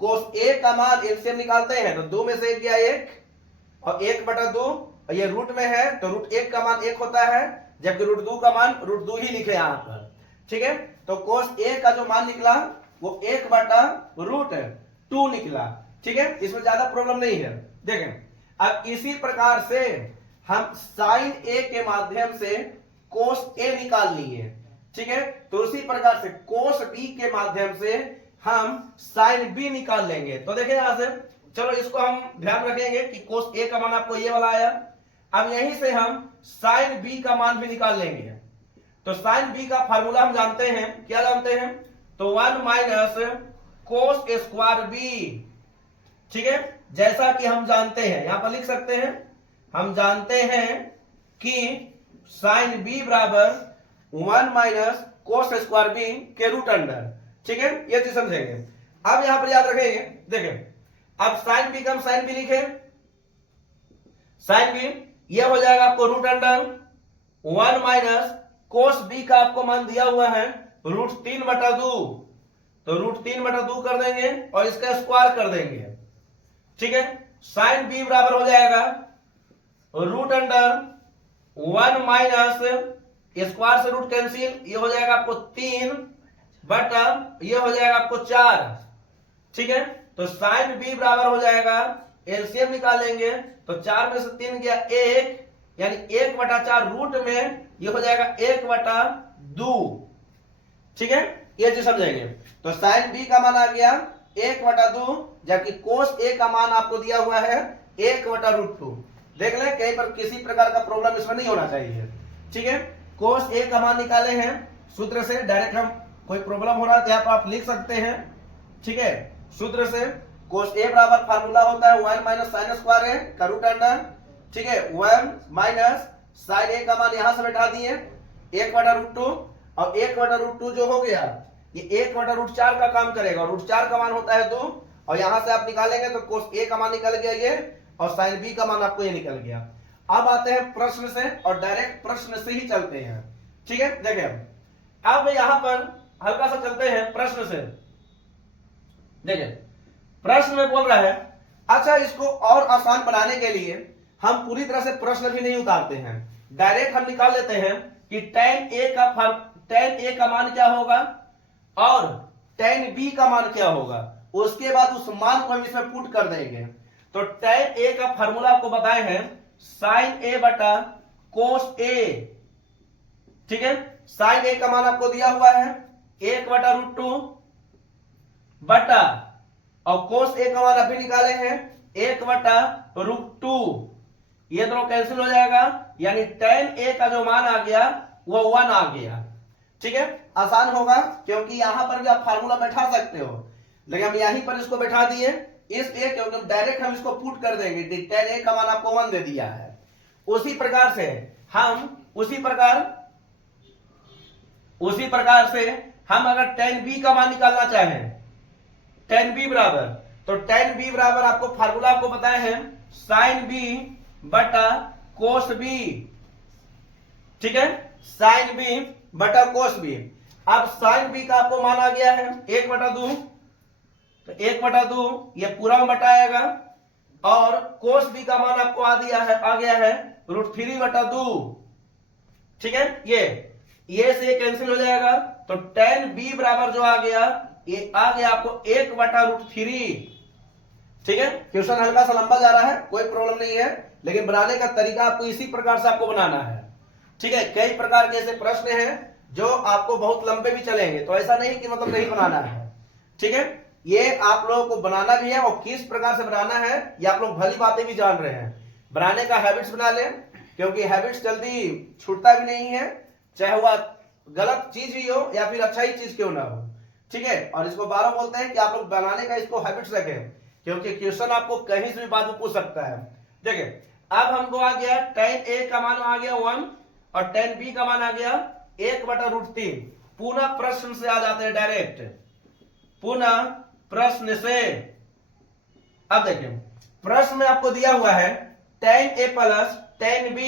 कोस A का मान एलसीएम निकालते हैं तो 2 में से 1 गया 1 और 1/2, और ये रूट में है तो √1 का मान 1 होता है, जबकि √2 का मान √2 ही लिखे यहां पर, ठीक है। तो कोस A का जो मान निकला वो 1/√2 निकला, ठीक है। इसमें ज्यादा प्रॉब्लम नहीं है। देखें अब इसी प्रकार से हम साइन A के माध्यम से कोस A निकाल लिए, ठीक है। तो उसी प्रकार से कोस B के माध्यम से हम साइन B निकाल लेंगे। तो देखें यहां से, चलो इसको हम ध्यान रखेंगे कि कोस A का मान आपको ये वाला आया, अब यहीं से हम साइन बी का मान भी निकाल लेंगे। तो साइन बी का फार्मूला हम जानते हैं, क्या जानते हैं? तो 1 माइनस कोस स्क्वायर बी। ठीक है, जैसा कि हम जानते हैं, यहां पर लिख सकते हैं, हम जानते हैं कि साइन बी बराबर 1 माइनस कोस स्क्वायर बी के रूट अंडर। ठीक है, ये चीज समझेंगे। अब यहां पर याद रखेंगे, देखें, अब साइन बी का हम साइन बी लिखे, साइन बी ये हो जाएगा आपको root under 1 minus cos B का आपको मान दिया हुआ है √3/2, तो √3/2 कर देंगे और इसका स्क्वायर कर देंगे। ठीक है, साइन बी बराबर हो जाएगा रूट अंडर 1 माइनस स्क्वायर से रूट कैंसिल, ये हो जाएगा आपको 3 बटा ये हो जाएगा आपको 4। ठीक है, तो साइन बी बराबर हो जाएगा, एलसीएम निकालेंगे तो 4 में से 3 गया 1, यानी 1/4 रूट में ये हो जाएगा 1/2। ठीक है, ये चीज समझेंगे। तो साइन बी का मान आ गया 1/2, जबकि कोस ए का मान आपको दिया हुआ है 1/√2। देख लें, कहीं पर किसी प्रकार का प्रॉब्लम इसमें नहीं होना चाहिए। ठीक है, कोस ए का मान निकाले हैं सूत्र से डायरेक्ट, हम कोई प्रॉब्लम हो रहा है तो यहाँ पर आप लिख सकते हैं। ठीक है, सूत्र से कोस ए बराबर फार्मूला होता है 1 माइनस साइन स्क्वायर ए का रूट अंडर। ठीक है, 1 माइनस साइन ए का मान यहां से बैठा दिए 1/√2, और 1/√2 जो हो गया ये 1/4 का काम करेगा, और √4 का मान होता है 2, और यहां से आप निकालेंगे तो कोस ए का मान निकल गया ये, और साइन बी का मान आपको ये निकल गया। अब आते हैं प्रश्न से, और डायरेक्ट प्रश्न से ही चलते हैं। ठीक है, देखें, अब यहां पर हल्का सा चलते हैं प्रश्न से। देखें, प्रश्न में बोल रहा है, अच्छा इसको और आसान बनाने के लिए हम पूरी तरह से प्रश्न भी नहीं उतारते हैं, डायरेक्ट हम निकाल लेते हैं कि tan a का मान क्या होगा और tan b का मान क्या होगा, उसके बाद उस मान को हम इसमें पुट कर देंगे। तो tan a का फार्मूला आपको बताए हैं sin a बटा cos a। ठीक है, sin a का मान आपको दिया हुआ है 1/√2 बटा, और cos a का मान अभी निकाले हैं 1/√2, ये दोनों कैंसिल हो जाएगा, यानी tan a का जो मान आ गया वो 1 आ गया। ठीक है, आसान होगा क्योंकि यहां पर भी आप फार्मूला बैठा सकते हो, लेकिन हम यहीं पर इसको बैठा दिए इसलिए क्योंकि डायरेक्ट हम इसको पुट कर देंगे, tan a का मान आपको 1 दे दिया है। उसी प्रकार से हम अगर tan b का मान निकालना चाहें, tan b बराबर, तो tan b बराबर आपको फार्मूला आपको बताए हैं sin b बटा cos b। ठीक है, sin b बटा cos b। अब sin b का आपको मान आ गया है 1/2, तो 1/2 ये पूरा में बटाएगा, और cos b का मान आपको आ गया है √3/2। ठीक है, ये से कैंसिल हो जाएगा, तो tan b बराबर जो आ गया ये आ गया आपको 1/√3। ठीक है, क्वेश्चन हल्का सा लंबा जा रहा है, कोई प्रॉब्लम नहीं है, लेकिन बनाने का तरीका आपको इसी प्रकार से आपको बनाना है। ठीक है, कई प्रकार के ऐसे प्रश्न हैं जो आपको बहुत लंबे भी चलेंगे, तो ऐसा नहीं कि मतलब नहीं बनाना है। ठीक है, ये आप लोगों को बनाना भी है, और किस प्रकार से बनाना है ये आप लोग भली बातें भी जान रहे हैं। बनाने का हैबिट्स बना लें, क्योंकि हैबिट्स जल्दी छूटता भी नहीं है, चाहे वह गलत चीज ही हो या फिर अच्छा ही चीज क्यों ना हो। ठीक है, और इसको 12 बोलते हैं कि आप लोग बनाने का इसको हैबिट्स रखें, क्योंकि क्वेश्चन आपको कहीं से भी बाद में पूछ सकता है। देखिए, अब हमको आ गया tan a का मान आ गया 1 और tan b का मान आ गया 1/√3। पुनः प्रश्न से आ जाते हैं डायरेक्ट, पुनः प्रश्न से। अब देखिए, प्रश्न में आपको दिया हुआ है tan a plus tan b,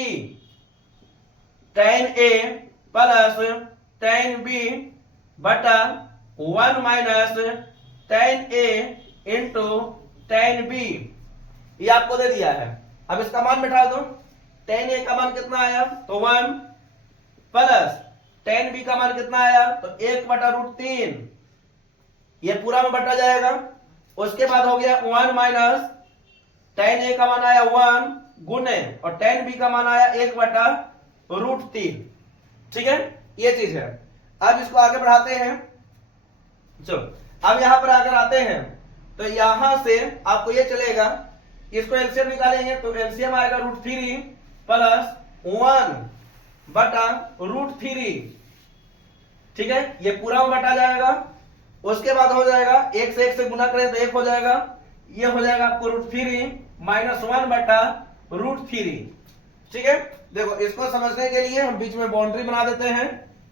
tan a plus tan b बटा 1 minus tan a into tan b, ये आपको दे दिया है। अब इसका मान बैठा दो, tan a का मान कितना आया तो 1 प्लस tan b का मान कितना आया तो 1/√3, ये पूरा में बटा जाएगा। उसके बाद हो गया 1 माइनस tan a का मान आया 1 गुने और tan b का मान आया 1/√3। ठीक है, ये चीज है। अब इसको आगे बढ़ाते हैं, चलो अब यहां पर अगर आते हैं तो यहां से आपको ये चलेगा, इसको एलसीएम निकालेंगे तो एलसीएम आएगा √3 प्लस 1/√3। ठीक है, ये पूरा बटा जाएगा। उसके बाद हो जाएगा 1 से गुना करें तो 1 हो जाएगा, ये हो जाएगा आपको √3 माइनस 1/√3। ठीक है, देखो इसको समझने के लिए हम बीच में बाउंड्री बना देते हैं,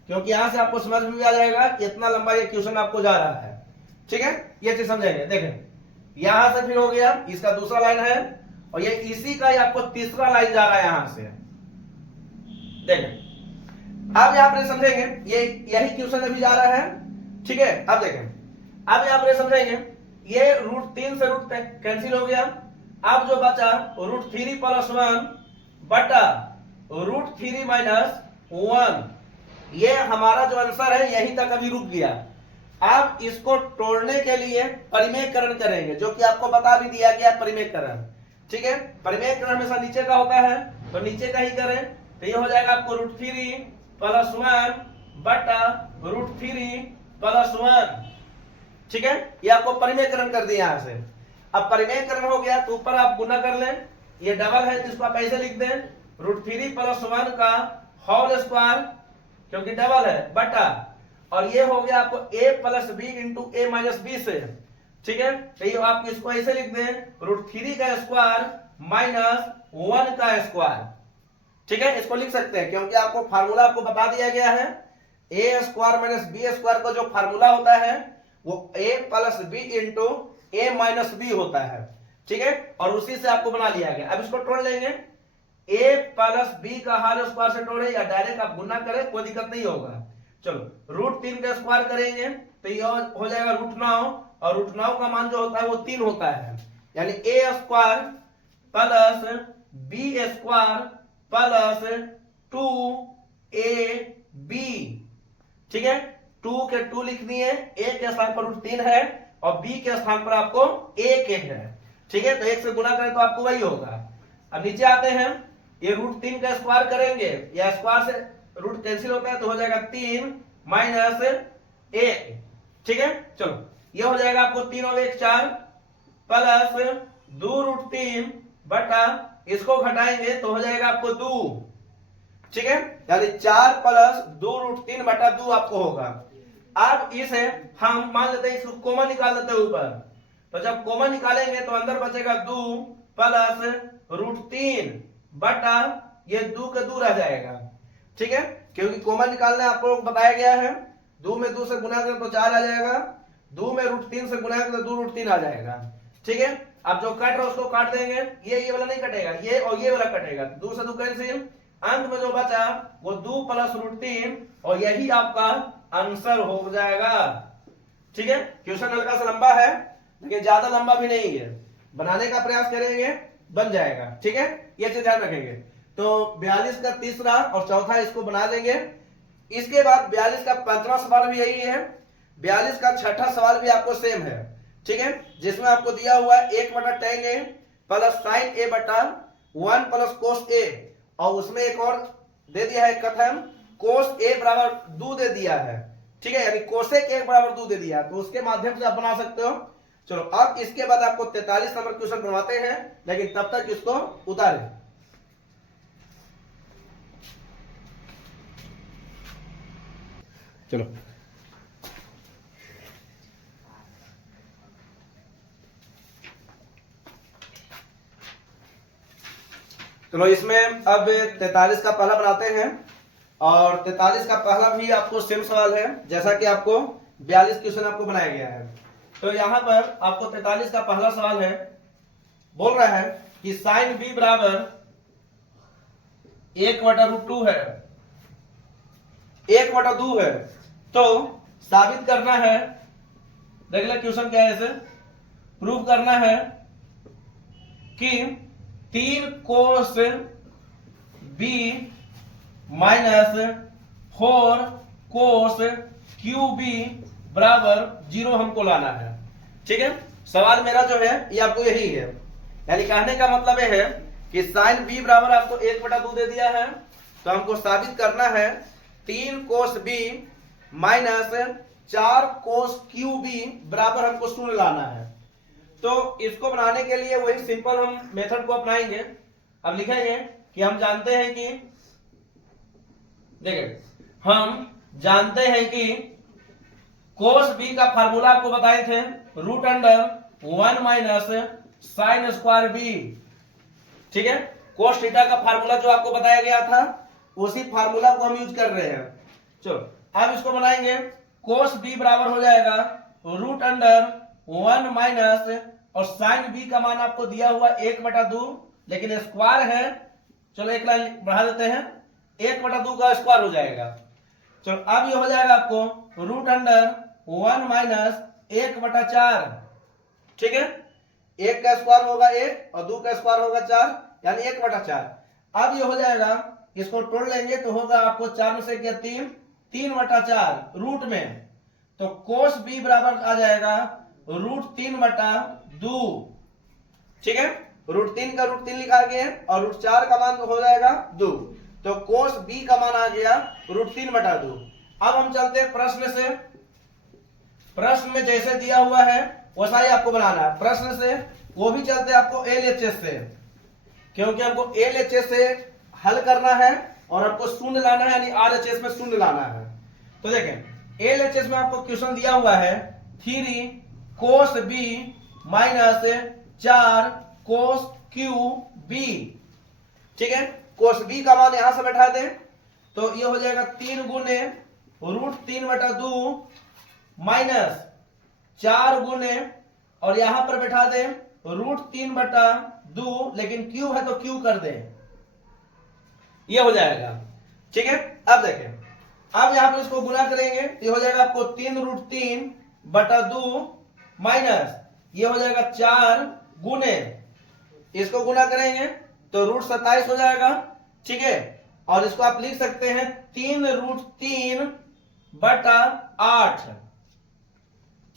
क्योंकि यहां से आपको समझ में भी आ जाएगा कि इतना लंबा ये क्वेश्चन आपको जा रहा है। ठीक है, ये चीज समझेंगे। देखें यहां से फिर हो गया, इसका दूसरा लाइन है और ये इसी का ही आपको तीसरा लाइन जा रहा है यहां से। देखें अब यहां पर समझेंगे, ये यही क्वेश्चन अभी जा रहा है। ठीक है, अब देखें अब यहां पर समझेंगे, ये √3 से रूट कैंसिल हो गया। अब जो बचा √3 + 1/√3 माइनस 1, ये हमारा जो आंसर है यहीं तक अभी रुक गया। अब इसको तोड़ने के लिए परिमेयकरण करेंगे, जो कि आपको बता भी दिया गया परिमेयकरण। ठीक है, परिमेयकरण हमेशा नीचे का होता है तो नीचे का ही करें, तो ये हो जाएगा आपको √3 + 1/√3 + 1। ठीक है, ये आपको परिमेयकरण कर दिया यहां से। अब परिमेयकरण हो गया तो ऊपर आप गुना कर लें, ये डबल है तो इसको आप ऐसे लिख दें √3 + 1 का होल स्क्वायर, क्योंकि डबल है, बटा, और ये हो गया आपको a + b × a - b से। ठीक है, तो ये आप इसको ऐसे लिख दें √3 का स्क्वायर माइनस 1 का स्क्वायर। ठीक है, इसको लिख सकते हैं क्योंकि आपको फार्मूला आपको बता दिया गया है। a² - b² का जो फार्मूला होता है वो a + b × a - b होता है। ठीक है, और उसी से आपको बना लिया गया। अब इसको तोड़ लेंगे, a + b का होल स्क्वायर से तोड़े या डायरेक्ट आप गुना करें, कोई दिक्कत नहीं होगा। चलो √3 का स्क्वायर करेंगे तो ये हो जाएगा √9, और √9 का मान जो होता है वो 3 होता है, यानी a² + b² + 2ab। ठीक है, 2 के 2 लिखनी है, a के स्थान पर √3 है और b के स्थान पर आपको 1 है। ठीक है, तो 1 से गुना करें तो आपको वही होगा। अब नीचे आते हैं, ये √3 का स्क्वायर करेंगे, या स्क्वायर से रूट कैंसिल होता है तो हो जाएगा 3 माइनस 1। ठीक है, चलो ये हो जाएगा आपको 3 और 1 4 प्लस 2√3 बटा, इसको घटाएंगे तो हो जाएगा आपको 2। ठीक है, यानी 4 + 2√3 बटा 2 आपको होगा। अब इसे हम मान लेते हैं, इसको कॉमन निकाल लेते हैं ऊपर, तो जब कॉमन निकालेंगे तो अंदर बचेगा 2 + √3 बटा ये 2 का 2 रह जाएगा। ठीक है, क्योंकि कॉमन निकालना आपको बताया गया है। 2 में 2 से गुना करें तो 4 आ जाएगा, 2 में √3 से गुना करें तो 2√3 आ जाएगा। ठीक है, अब जो कट रहा है उसको काट देंगे, ये वाला नहीं कटेगा, ये और ये वाला कटेगा, 2 से 2 कैंसिल, अंत में जो बचा वो 2 + √3, और यही आपका आंसर हो जाएगा। ठीक है, क्वेश्चन हल्का सा लंबा है लेकिन ज्यादा लंबा भी नहीं है, बनाने का प्रयास करेंगे बन जाएगा। ठीक है, ये चीज ध्यान रखेंगे। तो 42 का तीसरा और चौथा इसको बना देंगे। इसके बाद 42 का पांचवा सवाल भी यही है, 42 का छठा सवाल भी आपको सेम है। ठीक है, जिसमें आपको दिया हुआ है 1/tan a + sin a बटा 1 + cos a, और उसमें एक और दे दिया है कथन, cos a = 2 दे दिया है। ठीक है, यानी cosec a = 2 दे दिया, तो उसके माध्यम से आप बना सकते हो। चलो अब इसके बाद आपको 43 नंबर क्वेश्चन बनवाते हैं, लेकिन तब तक इसको उतारें। चलो चलो इसमें अब 43 का पहला बनाते हैं, और 43 का पहला भी आपको सेम सवाल है जैसा कि आपको 42 क्वेश्चन आपको बनाया गया है। तो यहां पर आपको 43 का पहला सवाल है, बोल रहा है कि sin b = 1/√2 है, 1/2 है, तो साबित करना है, देख ले क्वेश्चन क्या है, इसे प्रूव करना है कि 3 cos b - 4 cos qb = 0 हमको लाना है। ठीक है, सवाल मेरा जो है ये आपको यही है, यानी कहने का मतलब ये है कि sin b बराबर आपको 1/2 दे दिया है, तो हमको साबित करना है 3 cos b - 4 cos qb बराबर हमको 0 लाना है। तो इसको बनाने के लिए वही सिंपल हम मेथड को अपनाएंगे। अब लिखेंगे कि हम जानते हैं कि देखिए हम जानते हैं कि कोस बी का फार्मूला आपको बताए थे root under 1 minus sine square B. ठीक है, कोस थीटा का फार्मूला जो आपको बताया गया था उसी फार्मूला को हम यूज कर रहे हैं। चलो अब इसको बनाएंगे, कोस बी बराबर हो जाएगा रूट अंडर 1 माइनस और साइन बी का मान आपको दिया हुआ 1/2, लेकिन स्क्वायर है। चलो एक लाइन बढ़ा देते हैं, 1/2 का स्क्वायर हो जाएगा। चलो अब ये हो जाएगा आपको रूट अंडर 1 माइनस 1/4। ठीक है, 1 का स्क्वायर होगा 1 और 2 का स्क्वायर होगा 4, यानी 1/4। अब ये हो जाएगा, इसको तोड़ लेंगे तो होगा आपको 4 में से क्या 3/4 रूट में, तो कोस बी बराबर आ जाएगा रूट 3/2। ठीक है, रूट 3 का रूट 3 लिखा गया है और रूट 4 का मान हो जाएगा 2, तो कोस बी का मान आ गया रूट 3/2। अब हम चलते हैं प्रश्न से। प्रश्न में जैसे दिया हुआ है वैसा ही आपको बनाना है। प्रश्न से वो भी चलते हैं आपको एलएचएस से, क्योंकि हमको एलएचएस से हल करना है और आपको शून्य लाना है, यानी आरएचएस में शून्य लाना है। तो देखें एलएचएस में आपको क्वेश्चन दिया हुआ है 3 कोस बी माइनस 4 कोस क्यू बी। ठीक है, कोस बी का मान यहां से बैठा दें तो ये हो जाएगा 3 गुने रूट 3/2 माइनस 4 गुने और यहां पर बैठा दें रूट 3/2, लेकिन क्यू है तो क्यू कर दें, ये हो जाएगा। ठीक है, अब देखें, अब यहां पर इसको गुना करेंगे तो ये हो जाएगा आपको 3 रूट 3/2 माइनस ये हो जाएगा 4 गुने, इसको गुना करेंगे तो रूट 27 हो जाएगा। ठीक है, और इसको आप लिख सकते हैं 3 रूट 3/8।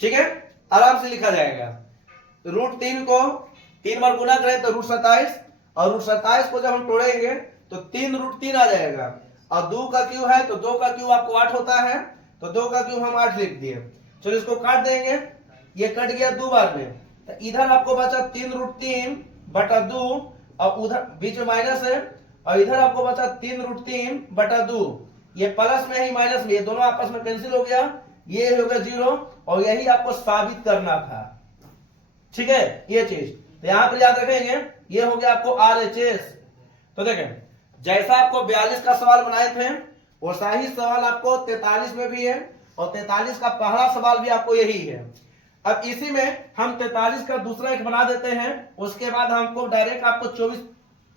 ठीक है, आराम से लिखा जाएगा। रूट 3 को 3 बार गुना करें तो रूट 27, और रूट 27 को जब हम तोड़ेंगे तो 3 रूट 3 आ जाएगा, और 2 का क्यू है तो 2 का क्यू आपको 8 होता है, तो 2 का क्यू हम 8 लिख दिए। चलो इसको काट देंगे, ये कट गया 2 बार में, तो इधर आपको बचा 3 रूट 3/2 और उधर बीच में माइनस है, और इधर आपको बचा 3 रूट 3/2। ये प्लस में ही माइनस में, ये दोनों आपस में कैंसिल हो गया, ये हो गया 0, और यही आपको साबित करना था। ठीक है, ये चीज तो यहां पर याद रखेंगे, ये हो गया आपको आरएचएस। तो देखें जैसा आपको 42 का सवाल बनाए थे वैसा ही सवाल आपको 43 में भी है, और 43 का पहला सवाल भी आपको यही है। अब इसी में हम 43 का दूसरा एक बना देते हैं, उसके बाद हमको डायरेक्ट आपको 24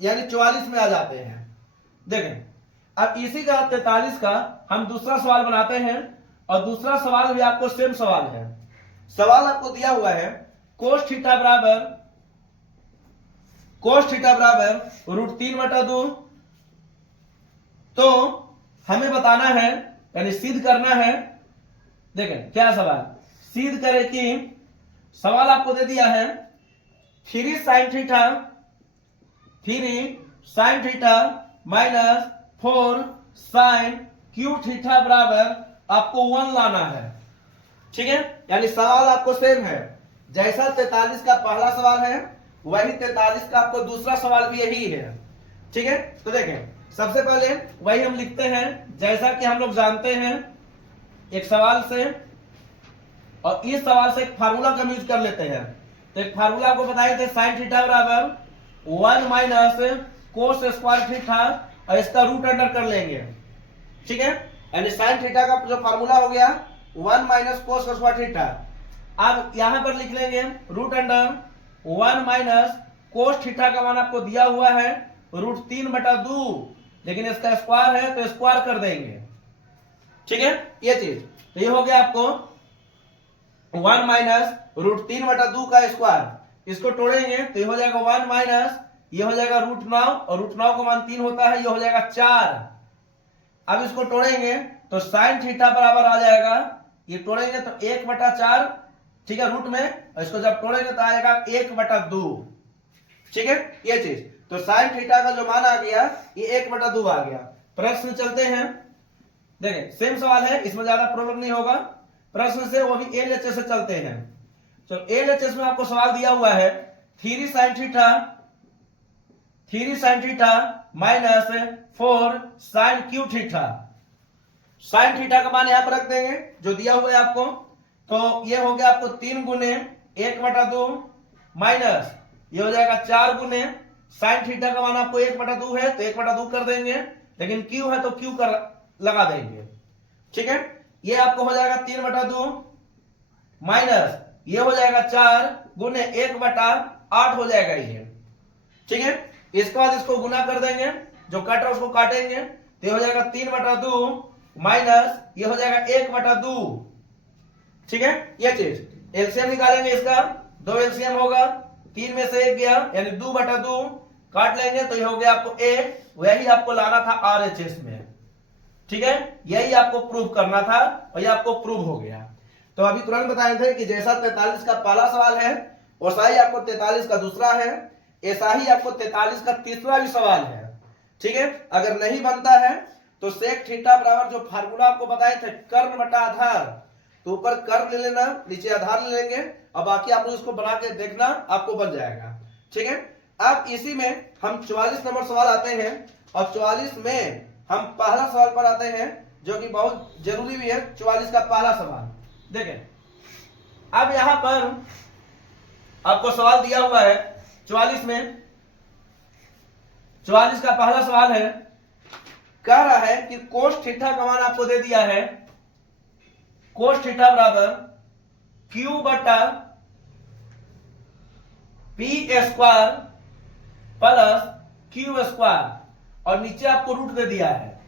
यानी 44 में आ जाते हैं। देखें अब इसी का 43 का हम दूसरा सवाल बनाते हैं, और दूसरा सवाल भी आपको सेम सवाल है। सवाल आपको दिया हुआ है कोस थीटा बराबर रूट 3/2। तो हमें बताना है, यानी सिद्ध करना है। देखें क्या सवाल सिद्ध करें कि सवाल आपको दे दिया है 3 sine theta minus 4 sine Q theta बराबर आपको 1 लाना है। ठीक है, यानी सवाल आपको सेम है, जैसा 43 का पहला सवाल है वही 43 का आपको दूसरा सवाल भी यही है। ठीक है, तो देखें सबसे पहले वही हम लिखते हैं जैसा कि हम लोग जानते हैं एक सवाल से, और इस सवाल से एक फार्मूला का यूज कर लेते हैं। तो एक फार्मूला आपको बताए थे साइन थीटा बराबर 1 माइनस कोस स्क्वायर थीटा, और इसका रूट अंडर कर लेंगे। ठीक है, यानी साइन थीटा का जो फार्मूला हो गया 1 माइनस कोस स्क्वायर थीटा। अब यहां पर लिख लेंगे root under 1 minus cos theta का मान आपको दिया हुआ है रूट 3/2, लेकिन इसका स्क्वायर है तो स्क्वायर कर देंगे। ठीक है, ये चीज तो ये हो गया आपको 1 माइनस रूट 3/2 का स्क्वायर, इसको तोड़ेंगे तो ये हो जाएगा 1 माइनस ये हो जाएगा रूट 9, और रूट 9 का मान 3 होता है, ये हो जाएगा 4। अब इसको तोड़ेंगे तो साइन थीटा बराबर आ जाएगा, ये तोड़ेंगे तो 1/4। ठीक है, रूट में, और इसको जब तोड़ेंगे तो आएगा 1/2। ठीक है, ये चीज तो साइन थीटा का जो मान आ गया ये 1/2 आ गया। प्रश्न चलते हैं, देखें सेम सवाल है, इसमें ज्यादा प्रॉब्लम नहीं होगा। प्रश्न से वो भी एलएचएस से चलते हैं। तो एलएचएस में आपको सवाल दिया हुआ है 3 sine theta minus 4 sine Q theta. Sine theta का मान यहां पर रख देंगे जो दिया हुआ है आपको। तो ये हो गया आपको 3 गुने 1/2 माइनस ये हो जाएगा 4 गुने साइन थीटा का मान आपको 1/2 है तो 1/2 कर देंगे, लेकिन क्यू है तो क्यू कर लगा देंगे। ठीक है, ये आपको हो जाएगा 3/2 माइनस ये हो जाएगा 4 गुने 1/8 हो जाएगा ये। ठीक है, इसके बाद इसको गुना कर देंगे, जो कट रहा है उसको काटेंगे तो ये हो जाएगा 3/2 माइनस ये हो जाएगा 1/2। ठीक है, ये चीज एलसीएम निकालेंगे इसका, 2 एलसीएम होगा, 3 में से 1 गया यानी 2/2 काट लेंगे तो ये हो गया आपको a, वही आपको लाना था RHS में। ठीक है, यही आपको प्रूव करना था और ये आपको प्रूव हो गया। तो अभी तुरंत बताए थे कि जैसा 43 का पहला सवाल है वैसा ही आपको 43 का दूसरा है, ऐसा ही आपको 43 का तीसरा भी सवाल है। ठीक है, अगर नहीं बनता है तो सेक थीटा बराबर जो फार्मूला आपको बताए थे कर्ण बटा आधार, तो ऊपर कर्ण ले लेना, नीचे आधार ले लेंगे और बाकी आप लोग इसको बना के देखना, आपको बन जाएगा। ठीक है, अब इसी में हम 44 नंबर सवाल आते हैं और 44 में हम पहला सवाल पर आते हैं जो कि बहुत जरूरी भी है। 44 का पहला सवाल देखें, अब यहां पर आपको सवाल दिया हुआ है 44 में, 44 का पहला सवाल है, कह रहा है कि कोस थीटा का मान आपको दे दिया है, कोस थीटा बराबर क्यू बटा P square plus Q square और नीचे आपको रूट दे दिया है।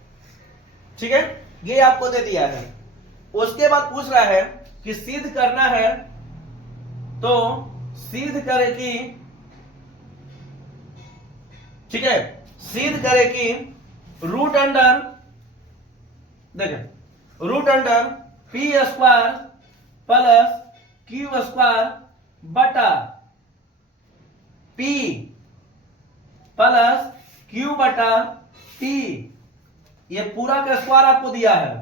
ठीक है, ये आपको दे दिया है। उसके बाद पूछ रहा है कि सिद्ध करना है, तो सिद्ध करे कि, ठीक है, सिद्ध करे कि रूट अंडर, देखें root under P square plus Q square बटा पी प्लस क्यू बटा टी, ये पूरा का स्क्वायर आपको दिया है।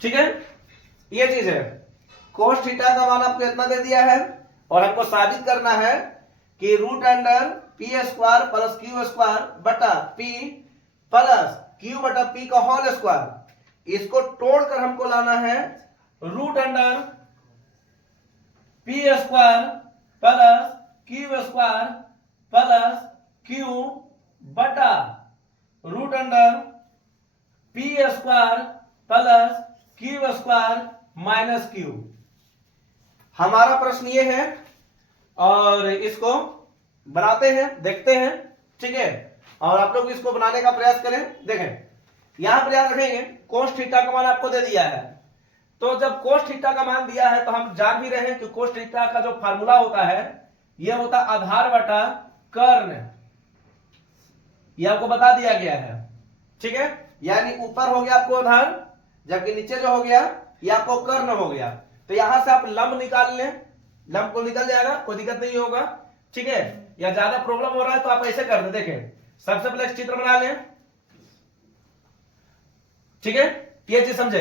ठीक है, ये चीज है, कोस थीटा का मान आपको इतना दे दिया है और हमको साबित करना है कि root under P square plus Q square बटा पी प्लस क्यू बटा पी का होल स्क्वायर, इसको तोड़कर हमको लाना है root under P square plus Q square plus Q बटा root under P square plus Q square minus Q. हमारा प्रश्न ये है और इसको बनाते हैं, देखते हैं। ठीक है, और आप लोग इसको बनाने का प्रयास करें। देखें यहां पर याद रखेंगे कोस थीटा का मान आपको दे दिया है, तो जब कोस थीटा का मान दिया है तो हम जान भी रहे हैं कि कोस थीटा का जो फार्मूला होता है यह होता आधार बटा कर्ण, यह आपको बता दिया गया है। ठीक है, यानी ऊपर हो गया आपको आधार, जबकि नीचे जो हो गया ये आपको कर्ण हो गया। तो यहां से आप लंब निकाल लें, लंब को निकल जाएगा, कोई दिक्कत नहीं होगा। ठीक है, या ज्यादा प्रॉब्लम हो रहा है तो आप ऐसे कर दें, देखें सबसे पहले चित्र बना लें। ठीक है, ये चीज समझे,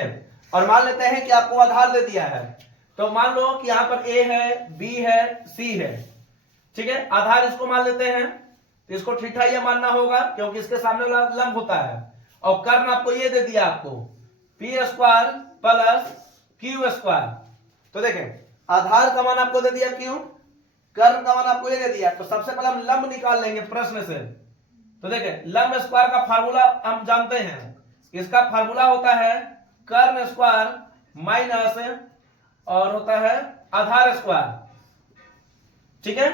और मान लेते हैं कि आपको आधार दे दिया है, तो मान लो कि यहां पर ए है, बी है, सी है। ठीक है, आधार इसको मान लेते हैं, तो इसको थीटा ये मानना होगा क्योंकि इसके सामने वाला लंब होता है, और कर्ण आपको ये दे दिया आपको P square plus Q square. तो देखें आधार का मान आपको दे दिया क्यू, कर्ण का मान आपको ये दे दिया, तो सबसे पहले हम लंब निकाल लेंगे प्रश्न से। तो देखें लंब स्क्वायर का फार्मूला हम जानते हैं, इसका फार्मूला होता है कर्ण स्क्वायर माइनस और होता है आधार स्क्वायर। ठीक है,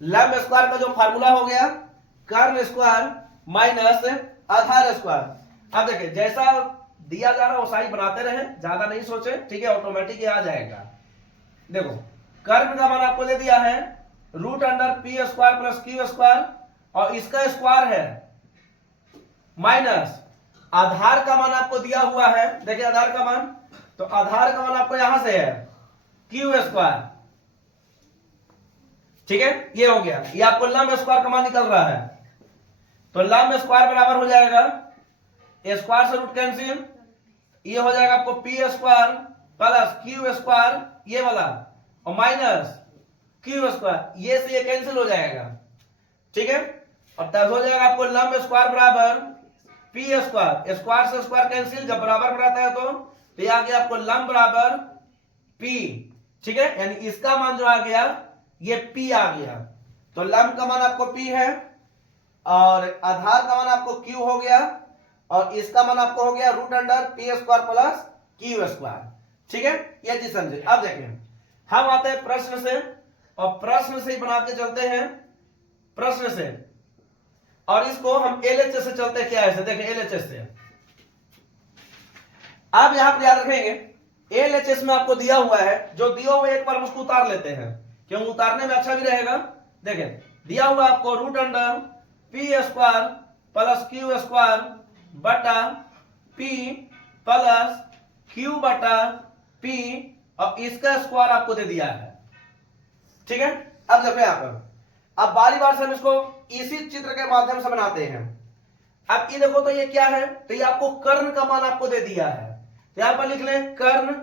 लंब स्क्वायर का जो फार्मूला हो गया कर्ण स्क्वायर माइनस आधार स्क्वायर। अब देखिए जैसा दिया जा रहा है वैसा ही बनाते रहे, ज्यादा नहीं सोचे। ठीक है, ऑटोमेटिक ये आ जाएगा। देखो कर्ण का मान आपको दे दिया है root under P square plus Q square और इसका स्क्वायर है माइनस आधार का मान आपको दिया हुआ है। देखिए आधार का मान, तो आधार का मान आपको यहां से है क्यू स्क्वायर। ठीक है, ये हो गया, ये आपको लंब स्क्वायर का मान निकल रहा है, तो लंब स्क्वायर बराबर हो जाएगा स्क्वायर से रूट कैंसिल, ये हो जाएगा आपको P square plus Q square ये वाला और माइनस क्यू स्क्वायर, ये से ये कैंसिल हो जाएगा। ठीक है, अब तब हो जाएगा आपको लंब स्क्वायर बराबर पी स्क्वायर, स्क्वायर से स्क्वायर कैंसिल, जब बराबर बनाता है तो ये आ गया आपको लंब बराबर पी। ठीक है, यानी इसका मान जो आ गया ये पी आ गया। तो लंब का मान आपको पी है और आधार का मान आपको क्यू हो गया और इसका मान आपको हो गया root under P square plus Q square. ठीक है, ये चीज समझे। अब देखें हम आते हैं प्रश्न से और प्रश्न से ही बना के चलते हैं प्रश्न से, और इसको हम एलएचएस से चलते हैं। क्या है देखें एलएचएस से, आप यहां पर याद रखेंगे एलएचएस में आपको दिया हुआ है, जो दिया हुआ एक बार हम उसको उतार लेते हैं क्यों उतारने में अच्छा भी रहेगा। देखें दिया हुआ आपको root under P square plus Q square बटा पी प्लस क्यू बटा पी और इसका स्क्वायर आपको दे दिया है। ठीक है, अब देखो यहां पर, अब बारी बार से हम इसको इसी चित्र के माध्यम से बनाते हैं। अब ये देखो तो ये क्या है, तो ये आपको कर्ण का मान आपको दे दिया है, तो यहां पर लिख लें कर्ण,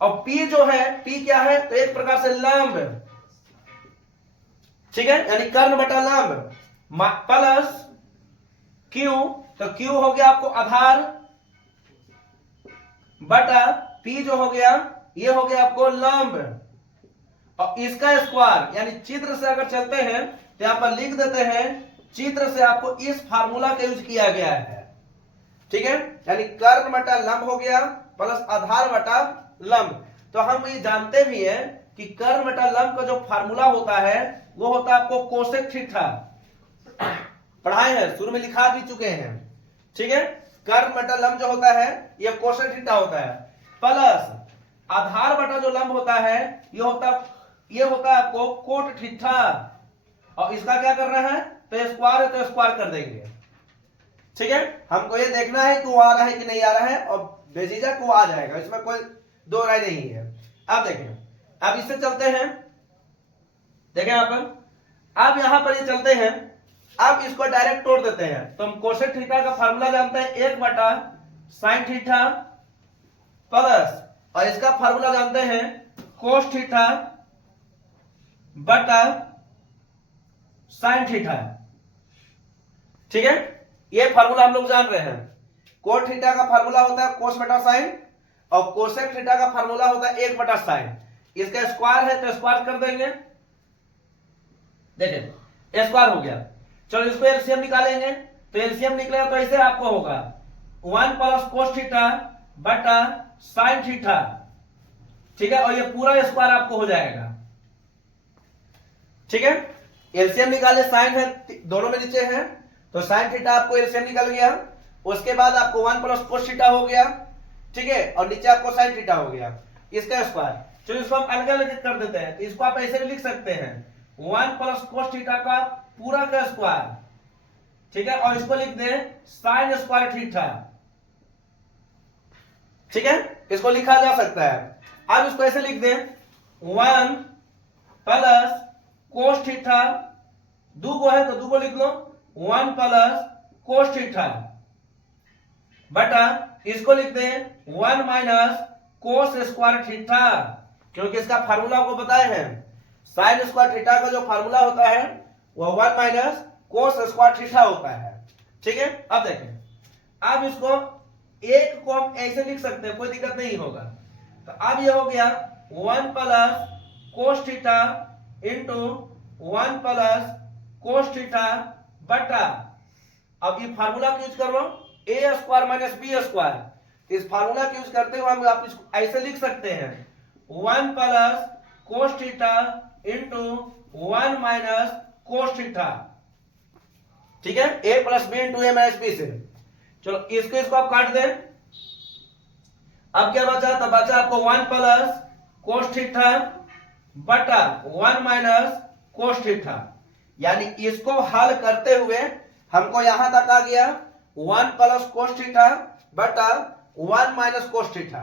और P जो है P क्या है, तो एक प्रकार से लंब। ठीक है, यानी कर्ण बटा लंब प्लस Q, तो Q हो गया आपको आधार बटा P जो हो गया ये हो गया आपको लंब और इसका स्क्वायर, यानी चित्र से अगर चलते हैं तो यहां पर लिख देते हैं चित्र से आपको इस फार्मूला का यूज किया गया है। ठीक है, यानी कर्ण बटा लंब हो गया प्लस आधार बटा लंब। तो हम ये जानते भी हैं कि कर्ण बटा लंब का जो फार्मूला होता है वो होता है आपको कोसेक थीटा, पढ़ाए हैं शुरू में लिखा भी चुके हैं। ठीक है, कर्ण बटा लंब जो होता है ये कोसेक थीटा होता है, प्लस आधार बटा जो लंब होता है ये होता है आपको कोट थीटा, और इसका क्या कर रहा है, तो स्क्वायर है तो स्क्वायर कर देंगे। ठीक है, हमको ये देखना है कि वो आ रहा है कि नहीं आ रहा है, और बेझिझक वो आ जाएगा, इसमें कोई दो राय नहीं है। अब देखें, अब इससे चलते हैं, देखें यहां पर, अब यहां पर ये चलते हैं, अब इसको डायरेक्ट तोड़ देते हैं। तो हम कोसेक थीटा का फार्मूला जानते हैं 1 बटा साइन थीटा प्लस, और इसका फार्मूला जानते हैं कोस थीटा बटा साइन थीटा। ठीक है, ये फार्मूला हम लोग जान रहे हैं। कोट थीटा का फार्मूला होता है कोस बटा साइन और कोसेक थीटा का फार्मूला होता है 1 बटा साइन। इसका स्क्वायर है तो स्क्वायर कर देंगे, देखें स्क्वायर हो गया। चलो इसको एलसीएम निकालेंगे, तो एलसीएम निकलेगा तो ऐसे आपको होगा 1 प्लस कोस थीटा बटा साइन थीटा। ठीक है, और ये पूरा स्क्वायर आपको हो जाएगा। ठीक है, एलसीएम निकाले, साइन है दोनों में नीचे है, तो साइन थीटा आपको एलसीएम निकल गया। उसके बाद आपको 1 प्लस कोस थीटा हो गया। ठीक है, और नीचे आपको साइन थीटा हो गया, इसका स्क्वायर। चलो इसको हम अलग अलग कर देते हैं, तो इसको आप ऐसे भी लिख सकते हैं 1 प्लस कोस थीटा का पूरा का स्क्वायर। ठीक है, और इसको लिख दें साइन स्क्वायर थीटा। ठीक है, इसको लिखा जा सकता है। अब इसको ऐसे लिख दें 1 प्लस कोस थीटा, दो गो है तो दो गो लिख लो, 1 प्लस कोस थीटा बटा इसको लिख दें 1 माइनस कोस स्क्वायर थीटा, क्योंकि इसका फार्मूला आपको बताए हैं साइन स्क्वायर थीटा का जो फार्मूला होता है वो 1 माइनस कोस स्क्वायर थीटा होता है। ठीक है, अब देखें, अब इसको एक को हम ऐसे लिख सकते हैं, कोई दिक्कत नहीं होगा। तो अब ये हो गया 1 plus cos theta into 1 plus cos theta बटा, अब ये फार्मूला यूज कर लो ए स्क्वायर माइनस बी स्क्वायर। इस फार्मूला का यूज करते हुए हम आप इसको ऐसे लिख सकते हैं 1 plus cos theta into 1 minus cos theta. ठीक है, ए प्लस बी इंटू ए माइनस बी से। चलो इसको आप काट दें, अब क्या बचा, तो बचा आपको 1 प्लस कोस थीटा बटा 1 माइनस कोस थीटा। यानी इसको हल करते हुए हमको यहां तक आ गया 1 प्लस कोस थीटा बटा 1 माइनस कोस थीटा।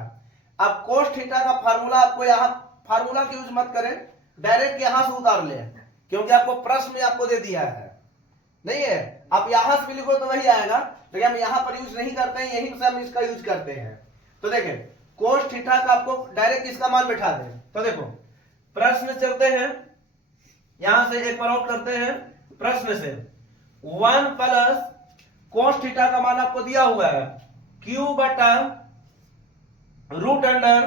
अब कोस थीटा का फार्मूला आपको यहां फार्मूला की यूज मत करें, डायरेक्ट यहां से उतार ले, क्योंकि आपको प्रश्न में आपको दे दिया है, नहीं है। आप यहां से भी लिखो तो वही आएगा, लेकिन हम यहां पर यूज नहीं करते हैं, यहीं से हम इसका यूज करते हैं। तो देखें कोस थीटा का आपको डायरेक्ट इसका मान बैठा दें। तो देखो प्रश्न चलते हैं, यहां से एक बार और करते हैं प्रश्न से 1 प्लस cos थीटा का मान आपको दिया हुआ है Q बटा root under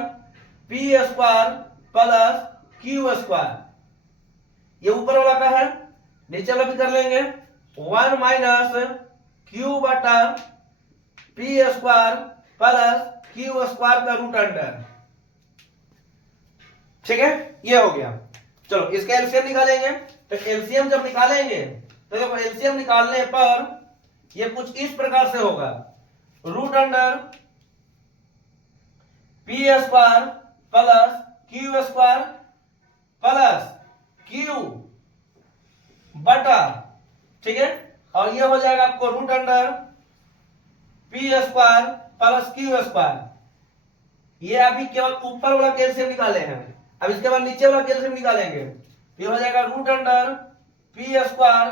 P square plus Q square. ये ऊपर वाला का है, नीचे वाला भी कर लेंगे 1 माइनस क्यू बटा P square plus Q square का रूट अंडर। ठीक है, ये हो गया। चलो इसका एलसीएम निकालेंगे। तो एलसीएम जब निकालेंगे तो देखो एलसीएम निकालने पर ये कुछ इस प्रकार से होगा, root under P square plus Q square plus Q बटा, ठीक है, और ये हो जाएगा आपको root under P square plus Q square. ये अभी केवल ऊपर वाला कैल्शियम निकाले हैं, अब इसके बाद नीचे वाला कैल्शियम निकालेंगे। ये हो जाएगा root under P square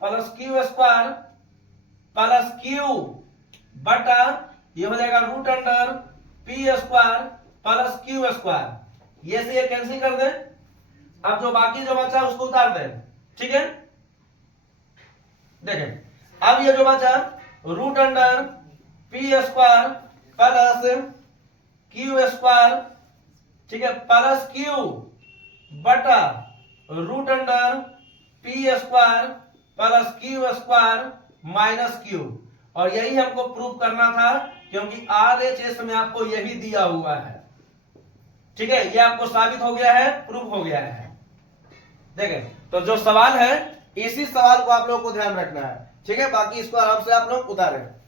plus Q square plus Q बटा, ये हो जाएगा root under P square plus Q square. ये से ये कैंसिल कर दें, अब जो बाकी जो बचा उसको उतार दें। ठीक है, देखें अब ये जो बचा root under P square plus Q square, ठीक है, प्लस क्यू बटा root under P square plus Q square minus q. और यही हमको प्रूव करना था क्योंकि आरएचएस में आपको यही दिया हुआ है। ठीक है, ये आपको साबित हो गया है, प्रूव हो गया है। देखें तो जो सवाल है इसी सवाल को आप लोगों को ध्यान रखना है। ठीक है, बाकी इसको आराम से आप लोग उतारें।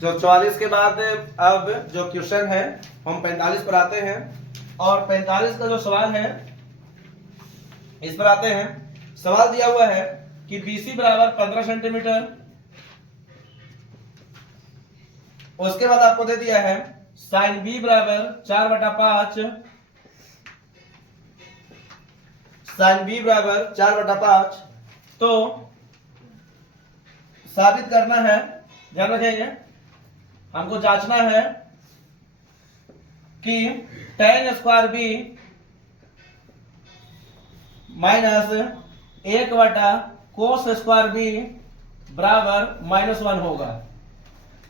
जो 44 के बाद अब जो क्वेश्चन है हम 45 पर आते हैं, और 45 का जो सवाल है इस पर आते हैं। सवाल दिया हुआ है कि BC बराबर 15 सेंटीमीटर, उसके बाद आपको दे दिया है साइन B बराबर 4/5, साइन B बराबर 4/5। तो साबित करना है, ध्यान रखेंगे, हमको जांचना है कि tan square B minus 1/cos square B बराबर -1 होगा।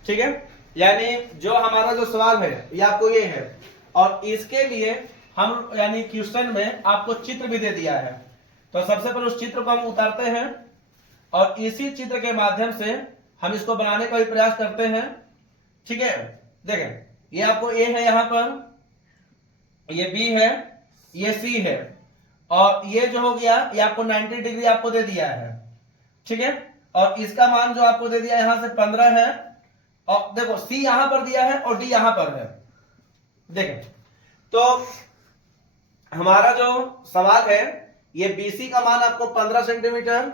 ठीक है, यानी जो हमारा जो सवाल है ये आपको ये है, और इसके लिए हम यानी क्वेश्चन में आपको चित्र भी दे दिया है। तो सबसे पहले उस चित्र को हम उतारते हैं और इसी चित्र के माध्यम से हम इसको बनाने का भी प्रयास करते हैं। ठीक है, देखें ये आपको ए है, यहां पर ये बी है, ये सी है, और ये जो हो गया ये आपको 90 डिग्री आपको दे दिया है। ठीक है, और इसका मान जो आपको दे दिया यहां से 15 है, और देखो सी यहां पर दिया है और डी यहां पर है। देखें तो हमारा जो सवाल है ये BC का मान आपको 15 सेंटीमीटर,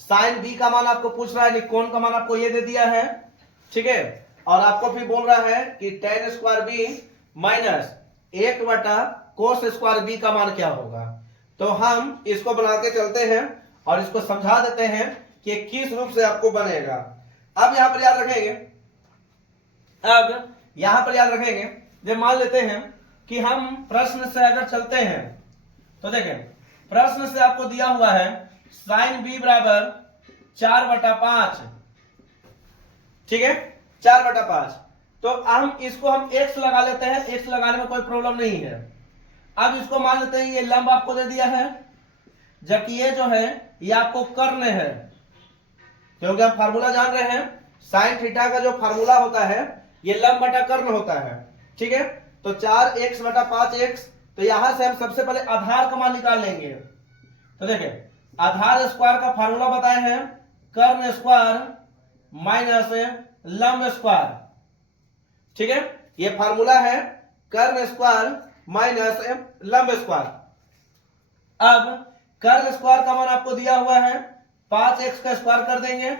साइन B का मान आपको पूछ रहा है, कोण का मान आपको ये दे दिया है। ठीक है, और आपको भी बोल रहा है कि tan square B minus 1/cos square B का मान क्या होगा। तो हम इसको बना के चलते हैं और इसको समझा देते हैं कि किस रूप से आपको बनेगा। अब यहां पर याद रखेंगे, अब यहां पर याद रखेंगे, जब मान लेते हैं कि हम प्रश्न से अगर चलते हैं तो देखें प्रश्न से आपको दिया हुआ है साइन B बराबर 4/5। ठीक है, 4/5। तो हम इसको हम x लगा लेते हैं, x लगाने में कोई प्रॉब्लम नहीं है। अब इसको मान लेते हैं ये लंब आपको दे दिया है, जबकि ये जो है ये आपको कर्ण है, क्योंकि हम फार्मूला जान रहे हैं साइन थीटा का जो फार्मूला होता है ये लंब बटा कर्ण होता है। ठीक है, तो 4x/5x। तो यहां से हम सबसे पहले आधार का मान निकाल लेंगे। तो देखें आधार स्क्वायर का फार्मूला बताए हैं कर्ण स्क्वायर माइनस लंब स्क्वायर। ठीक है, ये फार्मूला है कर्ण स्क्वायर माइनस लंब स्क्वायर। अब कर्ण स्क्वायर का मान आपको दिया हुआ है 5x का स्क्वायर कर देंगे,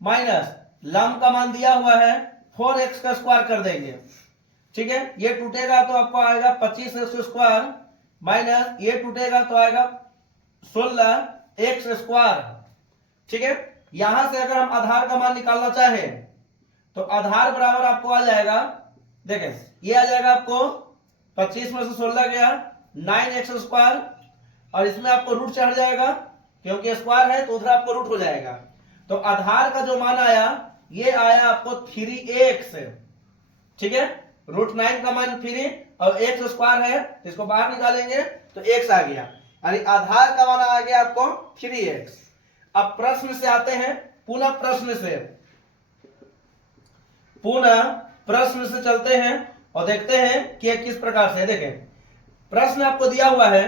माइनस लंब का मान दिया हुआ है 4x का स्क्वायर कर देंगे। ठीक है, ये टूटेगा तो आपको आएगा 25x स्क्वायर, माइनस ये टूटेगा तो आएगा 16x स्क्वायर। ठीक है, यहां से अगर हम आधार का मान निकालना चाहें तो आधार बराबर आपको आ जाएगा, देखें ये आ जाएगा आपको 25 में से 16 गया 9x स्क्वायर, और इसमें आपको रूट चढ़ जाएगा क्योंकि स्क्वायर है तो उधर आपको रूट हो जाएगा। तो आधार का जो मान आया ये आया आपको 3x, ठीक है, √9 का मान 3 और x स्क्वायर है तो इसको बाहर निकालेंगे तो x आ गया, यानी आधार का मान आ गया आपको 3x। अब प्रश्न से आते हैं, पुनः प्रश्न से चलते हैं और देखते हैं कि किस प्रकार से। देखें प्रश्न आपको दिया हुआ है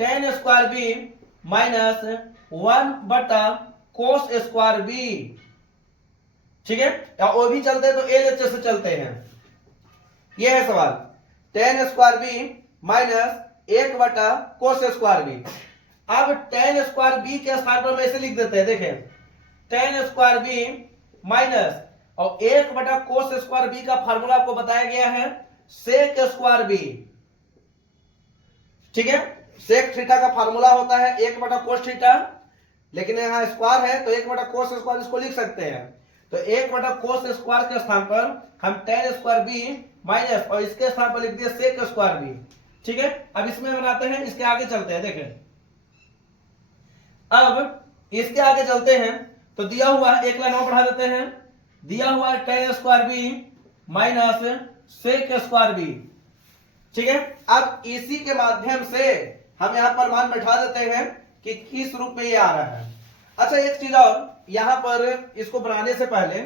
tan square b minus 1/cos square B, ठीक है, या वो भी चलते हैं तो LHS से चलते हैं। यह है सवाल, tan square b minus 1/cos square b. अब tan स्क्वायर बी के स्थान पर हम ऐसे लिख देते हैं, देखें tan स्क्वायर बी माइनस और 1/cos स्क्वायर बी का फार्मूला आपको बताया गया है sec स्क्वायर बी, ठीक है, sec थीटा का फार्मूला होता है 1/cos थीटा, लेकिन यहां स्क्वायर है तो 1/cos स्क्वायर इसको लिख सकते हैं। तो 1/cos स्क्वायर के स्थान पर हम tan स्क्वायर बी माइनस और इसके स्थान पर लिख दिया sec स्क्वायर बी, ठीक है। अब इसमें बनाते हैं, इसके आगे चलते हैं। देखें अब इसके आगे चलते हैं तो दिया हुआ है, एक लाइन और बढ़ा देते हैं, दिया हुआ है tan square b minus sec square B, ठीक है। अब इसी के माध्यम से हम यहां पर मान बैठा देते हैं कि किस रूप में ये आ रहा है। अच्छा एक चीज और, यहां पर इसको बनाने से पहले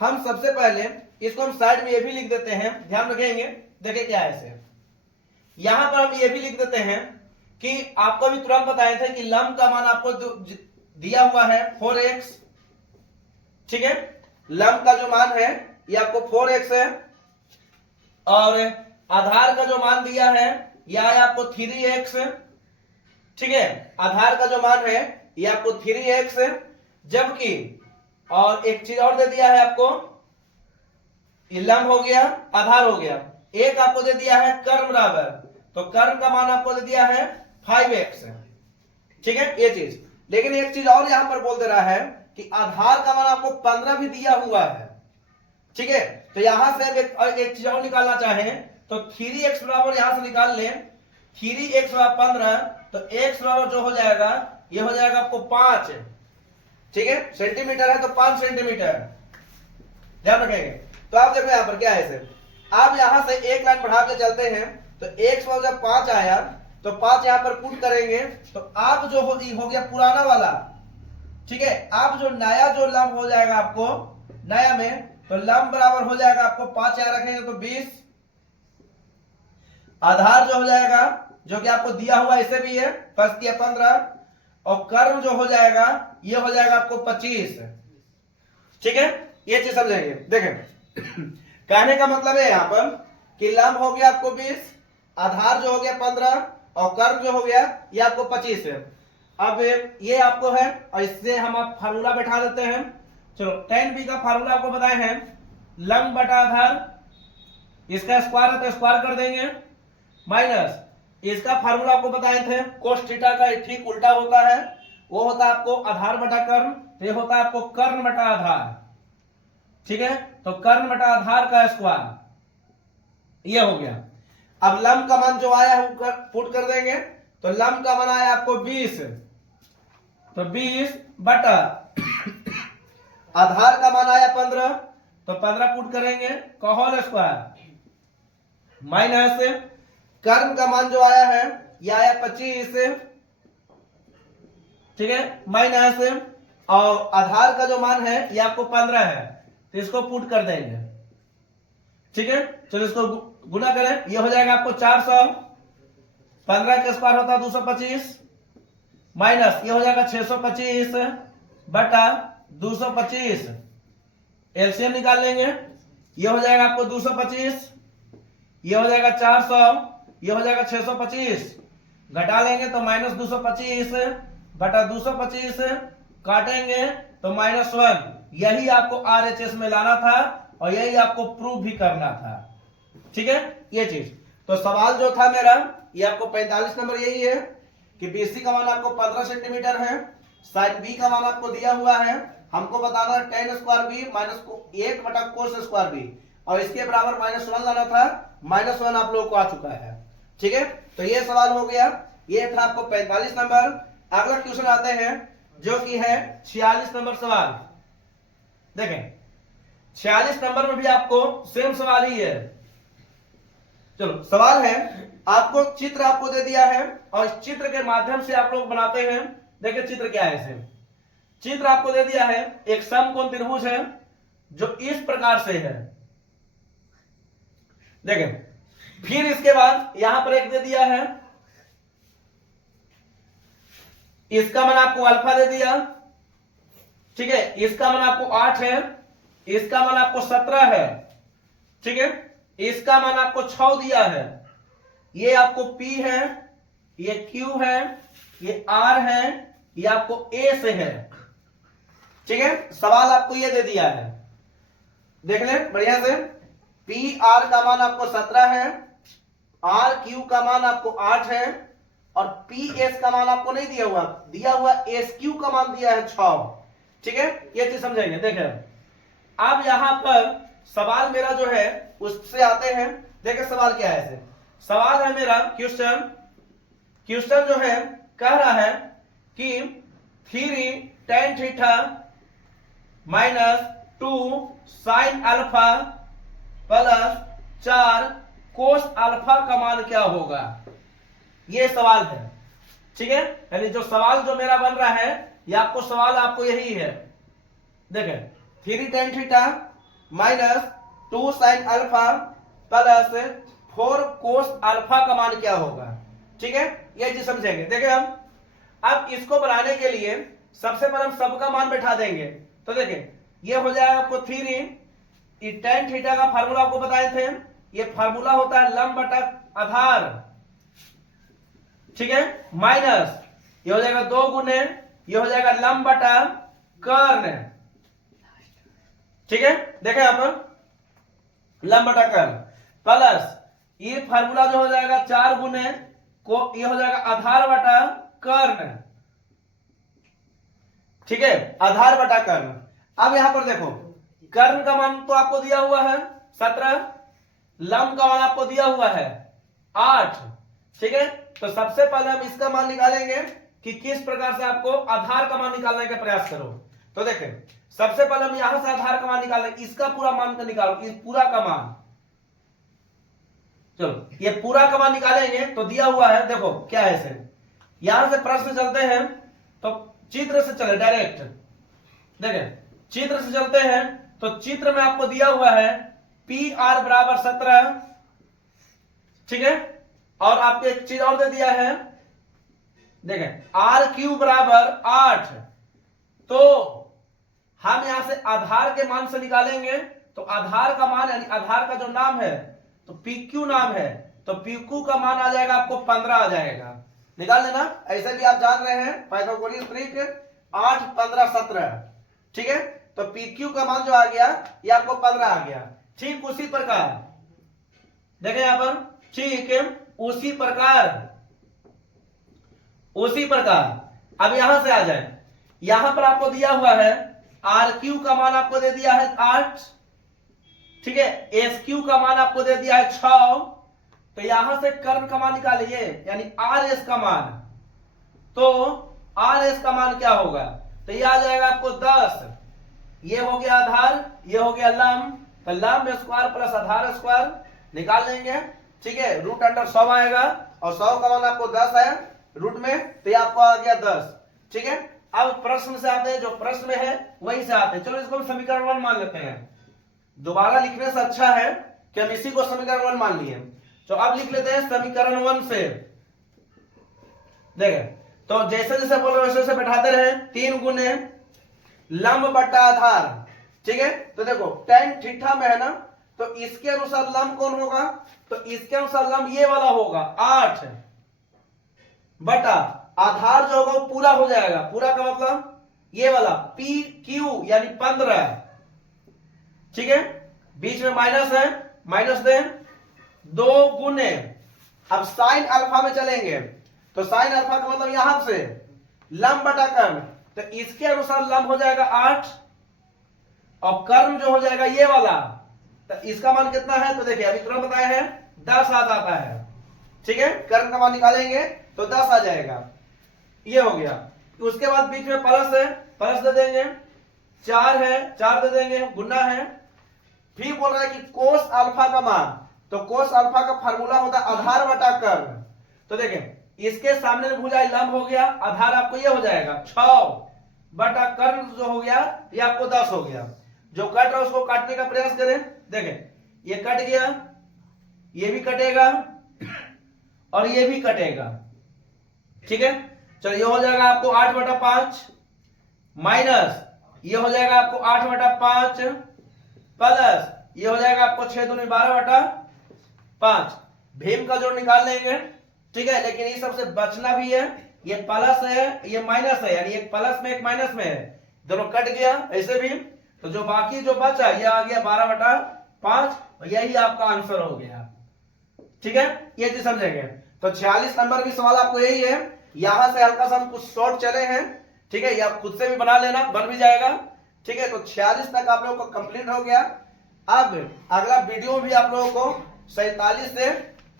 हम सबसे पहले इसको हम साइड में ये भी लिख देते हैं, ध्यान रखेंगे। देखिए क्या है इसे, यहां पर हम ये भी लिख देते हैं कि आपको भी तुरंत बताए थे कि लंब का मान आपको दिया हुआ है 4x, ठीक है, लंब का जो मान है ये आपको 4x है, और आधार का जो मान दिया है यह है आपको 3x, ठीक है, आधार का जो मान है ये आपको 3x, जबकि और एक चीज और दे दिया है आपको, ये लंब हो गया आधार हो गया, एक आपको दे दिया है कर्म बराबर, तो कर्म का मान आपको दे दिया है 5x, ठीक है ये चीज। लेकिन एक चीज और यहां पर बोल दे रहा है कि आधार का मान आपको 15 भी दिया हुआ है, ठीक है। तो यहां से एक चीज और निकालना चाहें तो 3x बराबर यहां से निकाल लें, 3x बराबर 15, तो x बराबर जो हो जाएगा ये हो जाएगा आपको 5, ठीक है, सेंटीमीटर है तो 5 सेंटीमीटर, ध्यान रखेंगे। तो आप देखो यहां पर क्या है इसे, आप यहां से एक लाइन बढ़ा के चलते हैं तो x बराबर जब 5 आया तो 5 यहां पर पुट करेंगे तो आप जो हो गया पुराना वाला, ठीक है, आप जो नया जो लंब हो जाएगा आपको नया में, तो लंब बराबर हो जाएगा आपको 5 यहां रखेंगे तो 20, आधार जो हो जाएगा जो कि आपको दिया हुआ इसे भी है प्लस किया 15, और कर्म जो हो जाएगा ये हो जाएगा आपको 25, ठीक है, ये चीज समझेंगे। देखें कहने का मतलब है यहां पर कि लंब हो गया आपको 20, आधार जो हो गया 15 और कर्म जो हो गया ये आपको 25 है। अब ये आपको है और इससे हम आप फार्मूला बैठा देते हैं। चलो tan b का फार्मूला आपको बताए हैं लंब बटा आधार, इसका स्क्वायर है तो स्क्वायर कर देंगे, माइनस इसका फार्मूला आपको बताए थे कोस थीटा का ठीक उल्टा होता है, वो होता है आपको आधार बटा कर्ण, तो ये होता है आपको कर्ण बटा आधार, ठीक है, तो कर्ण बटा आधार का स्क्वायर ये हो गया। अब लंब का मान जो आया है पुट कर देंगे, तो लंब का मान आया आपको 20, तो 20 बटा आधार का मान आया 15, तो 15 पुट करेंगे का होल स्क्वायर, माइनस कर्म का मान जो आया है यह आया 25, ठीक है, माइनस और आधार का जो मान है ये आपको 15 है तो इसको पुट कर देंगे, ठीक है। चलो इसको गुना करें, ये हो जाएगा आपको 400, 15 का स्क्वायर होता है 225, माइनस ये हो जाएगा 625 बटा 225, एलसीएम निकाल लेंगे, ये हो जाएगा आपको 225, ये हो जाएगा 400, ये हो जाएगा 625, घटा लेंगे तो माइनस 225 बटा 225, काटेंगे तो -1। यही आपको RHS में लाना था और यही आपको प्रूव भी करना था, ठीक है ये चीज। तो सवाल जो था मेरा ये आपको 45 नंबर यही है कि BC का मान आपको 15 सेंटीमीटर है, साइन B का मान आपको दिया हुआ है हमको बताना है ten square b minus 1/cos²b और इसके बराबर -1 लाना था, -1 आप लोगों को आ चुका है। ठीक है, तो ये सवाल हो गया, ये था आपको 45 नंबर। अगला क्वेश्चन आते हैं जो कि है 46 नंबर सवाल। देखें 46 नंबर में भी आपको सेम सवाल ही है। चलो सवाल है, आपको चित्र आपको दे दिया है और इस चित्र के माध्यम से आप लोग बनाते हैं। देखिए चित्र क्या है, इसे चित्र आपको दे दिया है, एक समकोण त्रिभुज है जो इस प्रकार से है। देखें फिर इसके बाद यहां पर एक दे दिया है, इसका मान आपको अल्फा दे दिया। ठीक है, इसका मान आपको 8 है, इसका मान आपको 17 है। ठीक है, इसका मान आपको 6 दिया है। ये आपको P है, ये Q है, ये R है, ये आपको A से है। ठीक है, सवाल आपको ये दे दिया है, देख लें बढ़िया से। P R का मान आपको 17 है, R Q का मान आपको 8 है और P S का मान आपको नहीं दिया हुआ S Q का मान दिया है 6। ठीक है, ये चीज समझेंगे। देखें अब यहां पर सवाल मेरा जो है उससे आते हैं। देखिए सवाल क्या है, सवाल है मेरा क्वेश्चन जो है कह रहा है कि 3 tan theta -2 sin alpha plus 4 cos alpha का मान क्या होगा, ये सवाल है। ठीक है, यानी जो सवाल जो मेरा बन रहा है ये आपको सवाल आपको यही है। देखें 3 tan theta -2 sin alpha plus 4 cos alpha का मान क्या होगा। ठीक है, ये चीज समझेंगे। देखिए हम अब इसको बनाने के लिए सबसे पहले हम सबका मान बैठा देंगे। तो देखिए ये हो जाएगा आपको 3 tan थीटा का फार्मूला आपको बताए थे, ये फार्मूला होता है लंब बटा आधार। ठीक है, माइनस ये हो जाएगा 2 गुने, ये हो जाएगा लंब बटा कर्ण। ठीक है, देखें आप लंब बटा कर्ण प्लस ये फार्मूला जो हो जाएगा 4 गुने को ये हो जाएगा आधार बटा कर्ण। ठीक है, आधार बटा कर्ण। अब यहां पर देखो कर्ण का मान तो आपको दिया हुआ है 17, लंब का मान आपको दिया हुआ है 8। ठीक है, तो सबसे पहले हम इसका मान निकालेंगे कि किस प्रकार से आपको आधार का मान निकालने का प्रयास करो। तो देखें सबसे पहले हम यहां से आधार का मान निकालेंगे, इसका पूरा मान का निकालो, इस पूरा का मान। चलो ये पूरा का मान निकालेंगे तो दिया हुआ है, देखो क्या है इसे, यहां से प्रश्न चलते हैं तो चित्र से चले डायरेक्ट। देखें चित्र से चलते हैं तो चित्र में आपको दिया हुआ है PR बराबर 17। ठीक है, और आपको एक चीज और दे दिया है, देखें RQ बराबर 8। तो हम यहां से आधार के मान से निकालेंगे, तो आधार का मान यानी आधार का जो नाम है तो PQ नाम है, तो PQ का मान आ जाएगा आपको 15 आ जाएगा, निकाल लेना। ऐसे भी आप जान रहे हैं पाइथागोरस ट्रिक 8 15 17। ठीक है, तो PQ का मान जो आ गया ये आपको 15 आ गया। ठीक उसी प्रकार देखें यहां पर, ठीक है उसी प्रकार अब यहां से आ जाए, यहां पर आपको दिया हुआ है RQ का मान आपको दे दिया है 8। ठीक है, SQ का मान आपको दे दिया है 6। तो यहां से कर्ण का मान निकालिए यानी RS का मान। तो RS का मान क्या होगा, तो ये आ जाएगा आपको 10। ये हो गया आधार, ये हो गया लंब, तो लंब स्क्वायर प्लस आधार स्क्वायर निकाल लेंगे। ठीक है, रूट अंडर 100 आएगा और 100 का मान आपको 10 है रूट में, तो ये आपको आ गया 10। ठीक है, अब प्रश्न से आते हैं, जो प्रश्न में है वही से आते हैं। चलो इसको हम समीकरण 1 मान लेते हैं, दोबारा लिखने से अच्छा है कि हम इसी को समीकरण 1 मान लिए। तो अब लिख लेते हैं समीकरण 1 से। देखें तो जैसे जैसे बोल रहे वैसे बैठाते रहे, 3 गुने लंब बटा आधार। ठीक है, तो देखो tan थीटा में है ना, तो इसके अनुसार लंब कौन होगा, तो इसके अनुसार लंब ये वाला होगा 8 बटा आधार जो होगा वो पूरा हो जाएगा, पूरा का मतलब ये वाला PQ यानी 15। ठीक है, बीच में माइनस है, माइनस दें 2 गुने, अब साइन अल्फा में चलेंगे तो साइन अल्फा का मतलब यहां से लंब बटा कर्ण, तो इसके अनुसार लंब हो जाएगा 8 और कर्म जो हो जाएगा ये वाला, तो इसका मान कितना है, तो देखिए अभी तुरंत बताए हैं 10 आ जाता है। ठीक है, कर्म का मान निकालेंगे तो 10 आ जाएगा, ये हो गया। तो उसके बाद बीच में प्लस है, प्लस दे देंगे, 4 है 4 दे देंगे, गुना है। फिर बोल रहा है कि कोस अल्फा का मान, तो कोस अल्फा का फार्मूला होता है आधार बटा कर्म। तो देखें इसके सामने भुजा लंब हो गया, आधार आपको ये हो जाएगा 6 बटा कर्म जो हो गया ये आपको 10 हो गया। जो कट रहा है उसको काटने का प्रयास करें, देखें ये कट गया, ये भी कटेगा और ये भी कटेगा। ठीक है, चलो ये हो जाएगा आपको 8 बटा 5 माइनस ये हो जाएगा आपको 8 बटा 5 प्लस ये हो जाएगा आपको 6 दूनी 12 बटा 5। भीम का जोड़ निकाल लेंगे। ठीक है, लेकिन ये सबसे बचना भी है, ये प्लस है ये माइनस है, यानी एक प्लस में एक माइनस में है, दोनों कट गया ऐसे भी। तो जो बाकी जो बचा ये आ गया 12 बटा 5, यही आपका आंसर हो गया। ठीक है, ये चीज समझेंगे। तो 46 नंबर भी सवाल आपको यही है, यहां से हल्का सा हम कुछ शॉर्ट चले हैं। ठीक है, ये आप खुद से भी बना लेना, बन भी जाएगा। ठीक है, तो 46 तक आप लोगों को कंप्लीट हो गया। अब अगला वीडियो भी आप लोगों को 47 से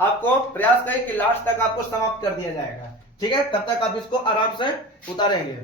आपको प्रयास करें कि लास्ट तक आपको समाप्त कर दिया जाएगा। ठीक है, तब तक आप इसको आराम से उतारेंगे।